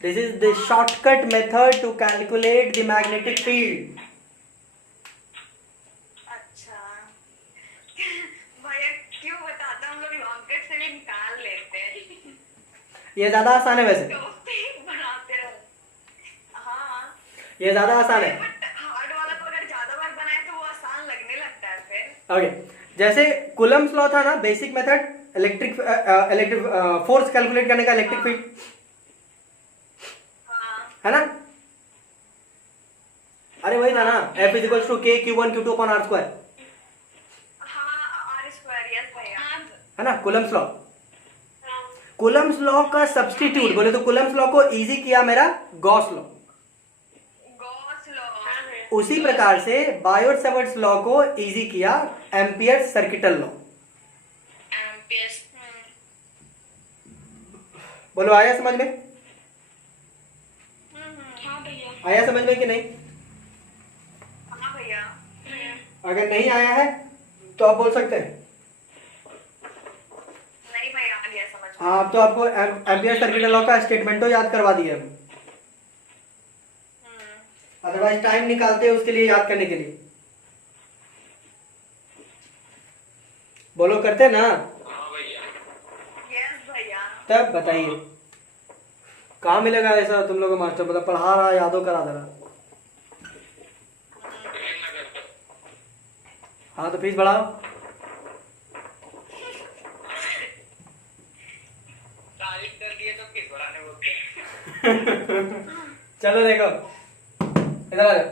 This is the shortcut method to calculate the magnetic field. अच्छा. भैया क्यों बताता, हम लोग लॉन्ग कट से भी निकाल लेते हैं. ये ज्यादा आसान है वैसे, बनाते रहो. हाँ. ये ज्यादा आसान है. बट हार्ड वाला को अगर ज्यादा बार बनाए तो वो आसान लगने लगता है फिर. ओके, जैसे कूलम्स लॉ था ना, basic method electric force calculate करने का, इलेक्ट्रिक फील्ड है ना. अरे वही था ना, F is equal to K Q1 Q2 upon R square, हाँ, r स्क्वायर. यस भैया. है ना, कूलम्स लॉ. कुलम्स लॉ का सब्स्टिट्यूट बोले तो कुलम्स लॉ को इजी किया मेरा गॉस लॉ। Gauss law. उसी प्रकार से बायोट सेवर्ट्स लॉ को इजी किया एम्पियर सर्किटल लॉ। एम्पियर्स। बोलो आया समझ में? हाँ भैया। आया समझ में कि नहीं? हाँ भैया। अगर नहीं आया है तो आप बोल सकते हैं। नहीं भैया आ गया समझ में। हाँ तो आपको एम्पियर सर्किटल लॉ का स्टेटमेंटो याद करवा दिए हम। अदरवाइज टाइम निकालते हैं उसके लिए याद करने के लिए। बोलो करते ना? हाँ भैया। यस भैया। तब बताइए कहाँ मिलेगा ऐसा तुम लोगों को मास्टर मतलब पढ़ा रहा यादों करा दे रहा। हाँ तो फीस बढ़ाओ। तारीफ कर दिए तो किस बढ़ाने बोलते हैं। चलो देखो इधर आ जाओ।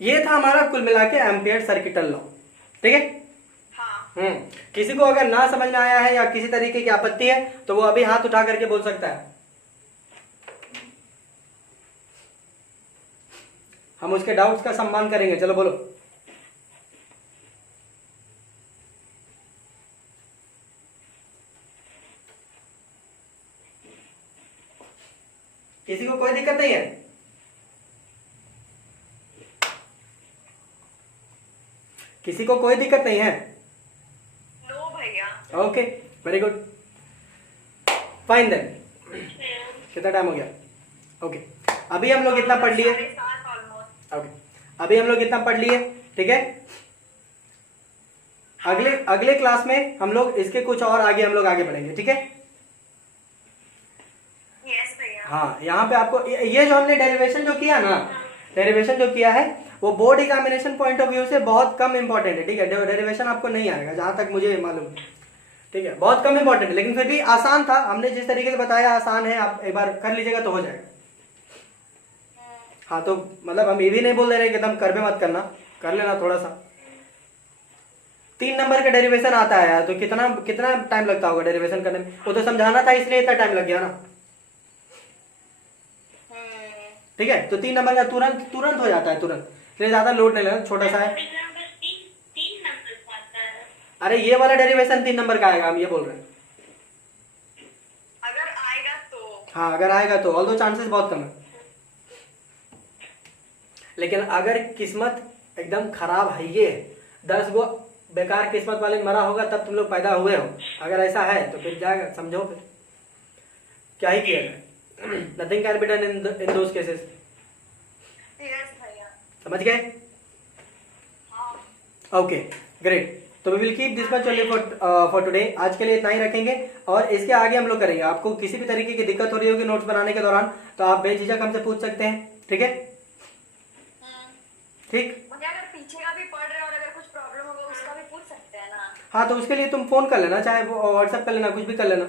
ये था हमारा कुल मिला के एम्पियर सर्किटल लॉ। ठीक है। हाँ। किसी को अगर ना समझ में आया है या किसी तरीके की आपत्ति है तो वो अभी हाथ उठा करके बोल सकता है, हम उसके डाउट्स का सम्मान करेंगे। चलो बोलो। किसी को कोई दिक्कत नहीं है? किसी को कोई दिक्कत नहीं है? नो भैया। Okay very good fine then. कितना टाइम हो गया? ओके अभी हम लोग इतना पढ़ लिए। 7:30 ऑलमोस्ट। ओके अभी हम लोग इतना पढ़ लिए। ठीक है। अगले अगले क्लास में हम लोग इसके कुछ और आगे हम लोग आगे बढ़ेंगे। ठीक है। यस भैया। हाँ यहाँ पे आपको ये जो हमने डेरिवेशन जो किया ना, डेरिवेशन जो किया है वो board examination point of view से बहुत कम इंपॉर्टेंट है। ठीक है। डेरिवेशन आपको नहीं आएगा जहां तक मुझे मालूम है। ठीक है। बहुत कम इंपॉर्टेंट है लेकिन फिर भी आसान था। हमने जिस तरीके से बताया आसान है, आप एक बार कर लीजिएगा तो हो जाएगा। हाँ तो मतलब हम ये भी नहीं बोल दे रहे कि एकदम कर भी मत करना, कर लेना थोड़ा सा। 3 नंबर का डेरिवेशन आता है यार तो कितना कितना टाइम लगता होगा डेरिवेशन करने में? वो तो समझाना था इसलिए इतना टाइम लग गया ना। ठीक है। तो 3 नंबर का तुरंत तुरंत हो जाता है, तुरंत, इसलिए ज्यादा लोड नहीं लेना, छोटा सा है। अरे ये वाला डेरिवेशन 3 नंबर का आएगा, हम ये बोल रहे हैं। अगर आएगा तो। हाँ अगर आएगा तो, ऑल्दो चांसेस बहुत कम है। लेकिन अगर किस्मत एकदम खराब है, ये 10 गो बेकार किस्मत वाले मरा होगा तब तुम लोग पैदा हुए हो, अगर ऐसा है तो फिर जाएगा, समझो फिर क्या ही किया जाए। Nothing can be done in those cases. Yes भैया। समझ गए? हाँ। Okay great. तो we will keep this much only for today. आज के लिए इतना ही रखेंगे और इसके आगे हम लोग करेंगे। आपको किसी भी तरीके की दिक्कत हो रही होगी नोट्स बनाने के दौरान तो आप बेझिझक हमसे पूछ सकते हैं। ठीक है। ठीक। मुझे अगर पीछे का भी पढ़ रहे और अगर कुछ प्रॉब्लम होगा उसका भी पूछ सकते हैं ना। हाँ तो उसके लिए तुम फोन कर लेना, चाहे व्हाट्सएप कर लेना, कुछ भी कर लेना।